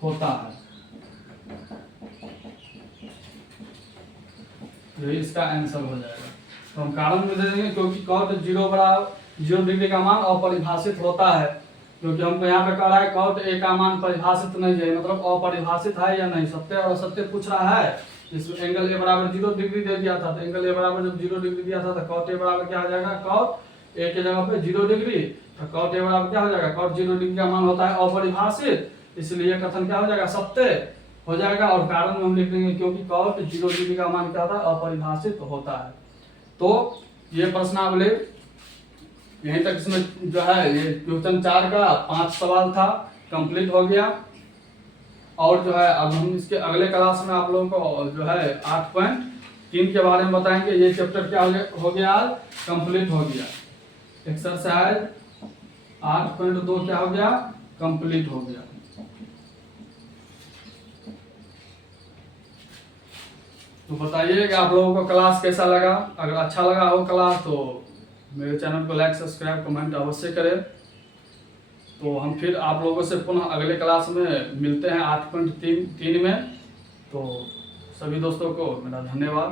होता है। यही इसका आंसर हो जाएगा। तो हम कारण में दे देंगे क्योंकि cot 0 बराबर 0 डिग्री का मान अपरिभाषित होता है, क्योंकि हमको यहाँ पे कह रहा है cot a का मान परिभाषित नहीं है, मतलब अपरिभाषित है या नहीं, सत्य और असत्य पूछ रहा है। इस एंगल a बराबर 0 डिग्री दे दिया था, तो एंगल a बराबर जब 0 डिग्री दिया था तो cot a बराबर क्या हो जाएगा, cot a के जगह पे 0 डिग्री, तो cot a बराबर क्या हो जाएगा, cot 0 डिग्री का मान होता है अपरिभाषित, इसलिए कथन क्या हो जाएगा, सत्य हो जाएगा। और कारण में हम लिख देंगे क्योंकि cot 0 डिग्री का मान क्या होता है, अपरिभाषित होता है। तो ये प्रश्नावली यहीं तक, इसमें जो है ये क्वेश्चन 4 का 5 सवाल था, कंप्लीट हो गया। और जो है अब हम इसके अगले क्लास में आप लोगों को जो है 8.3 के बारे में बताएंगे। ये चैप्टर क्या हो गया, आज कंप्लीट हो गया। एक्सरसाइज 8.2 क्या हो गया, कंप्लीट हो गया। तो बताइए कि आप लोगों को क्लास कैसा लगा। अगर अच्छा लगा हो क्लास तो मेरे चैनल को लाइक, सब्सक्राइब, कमेंट अवश्य करें। तो हम फिर आप लोगों से पुनः अगले क्लास में मिलते हैं 8.3 में। तो सभी दोस्तों को मेरा धन्यवाद।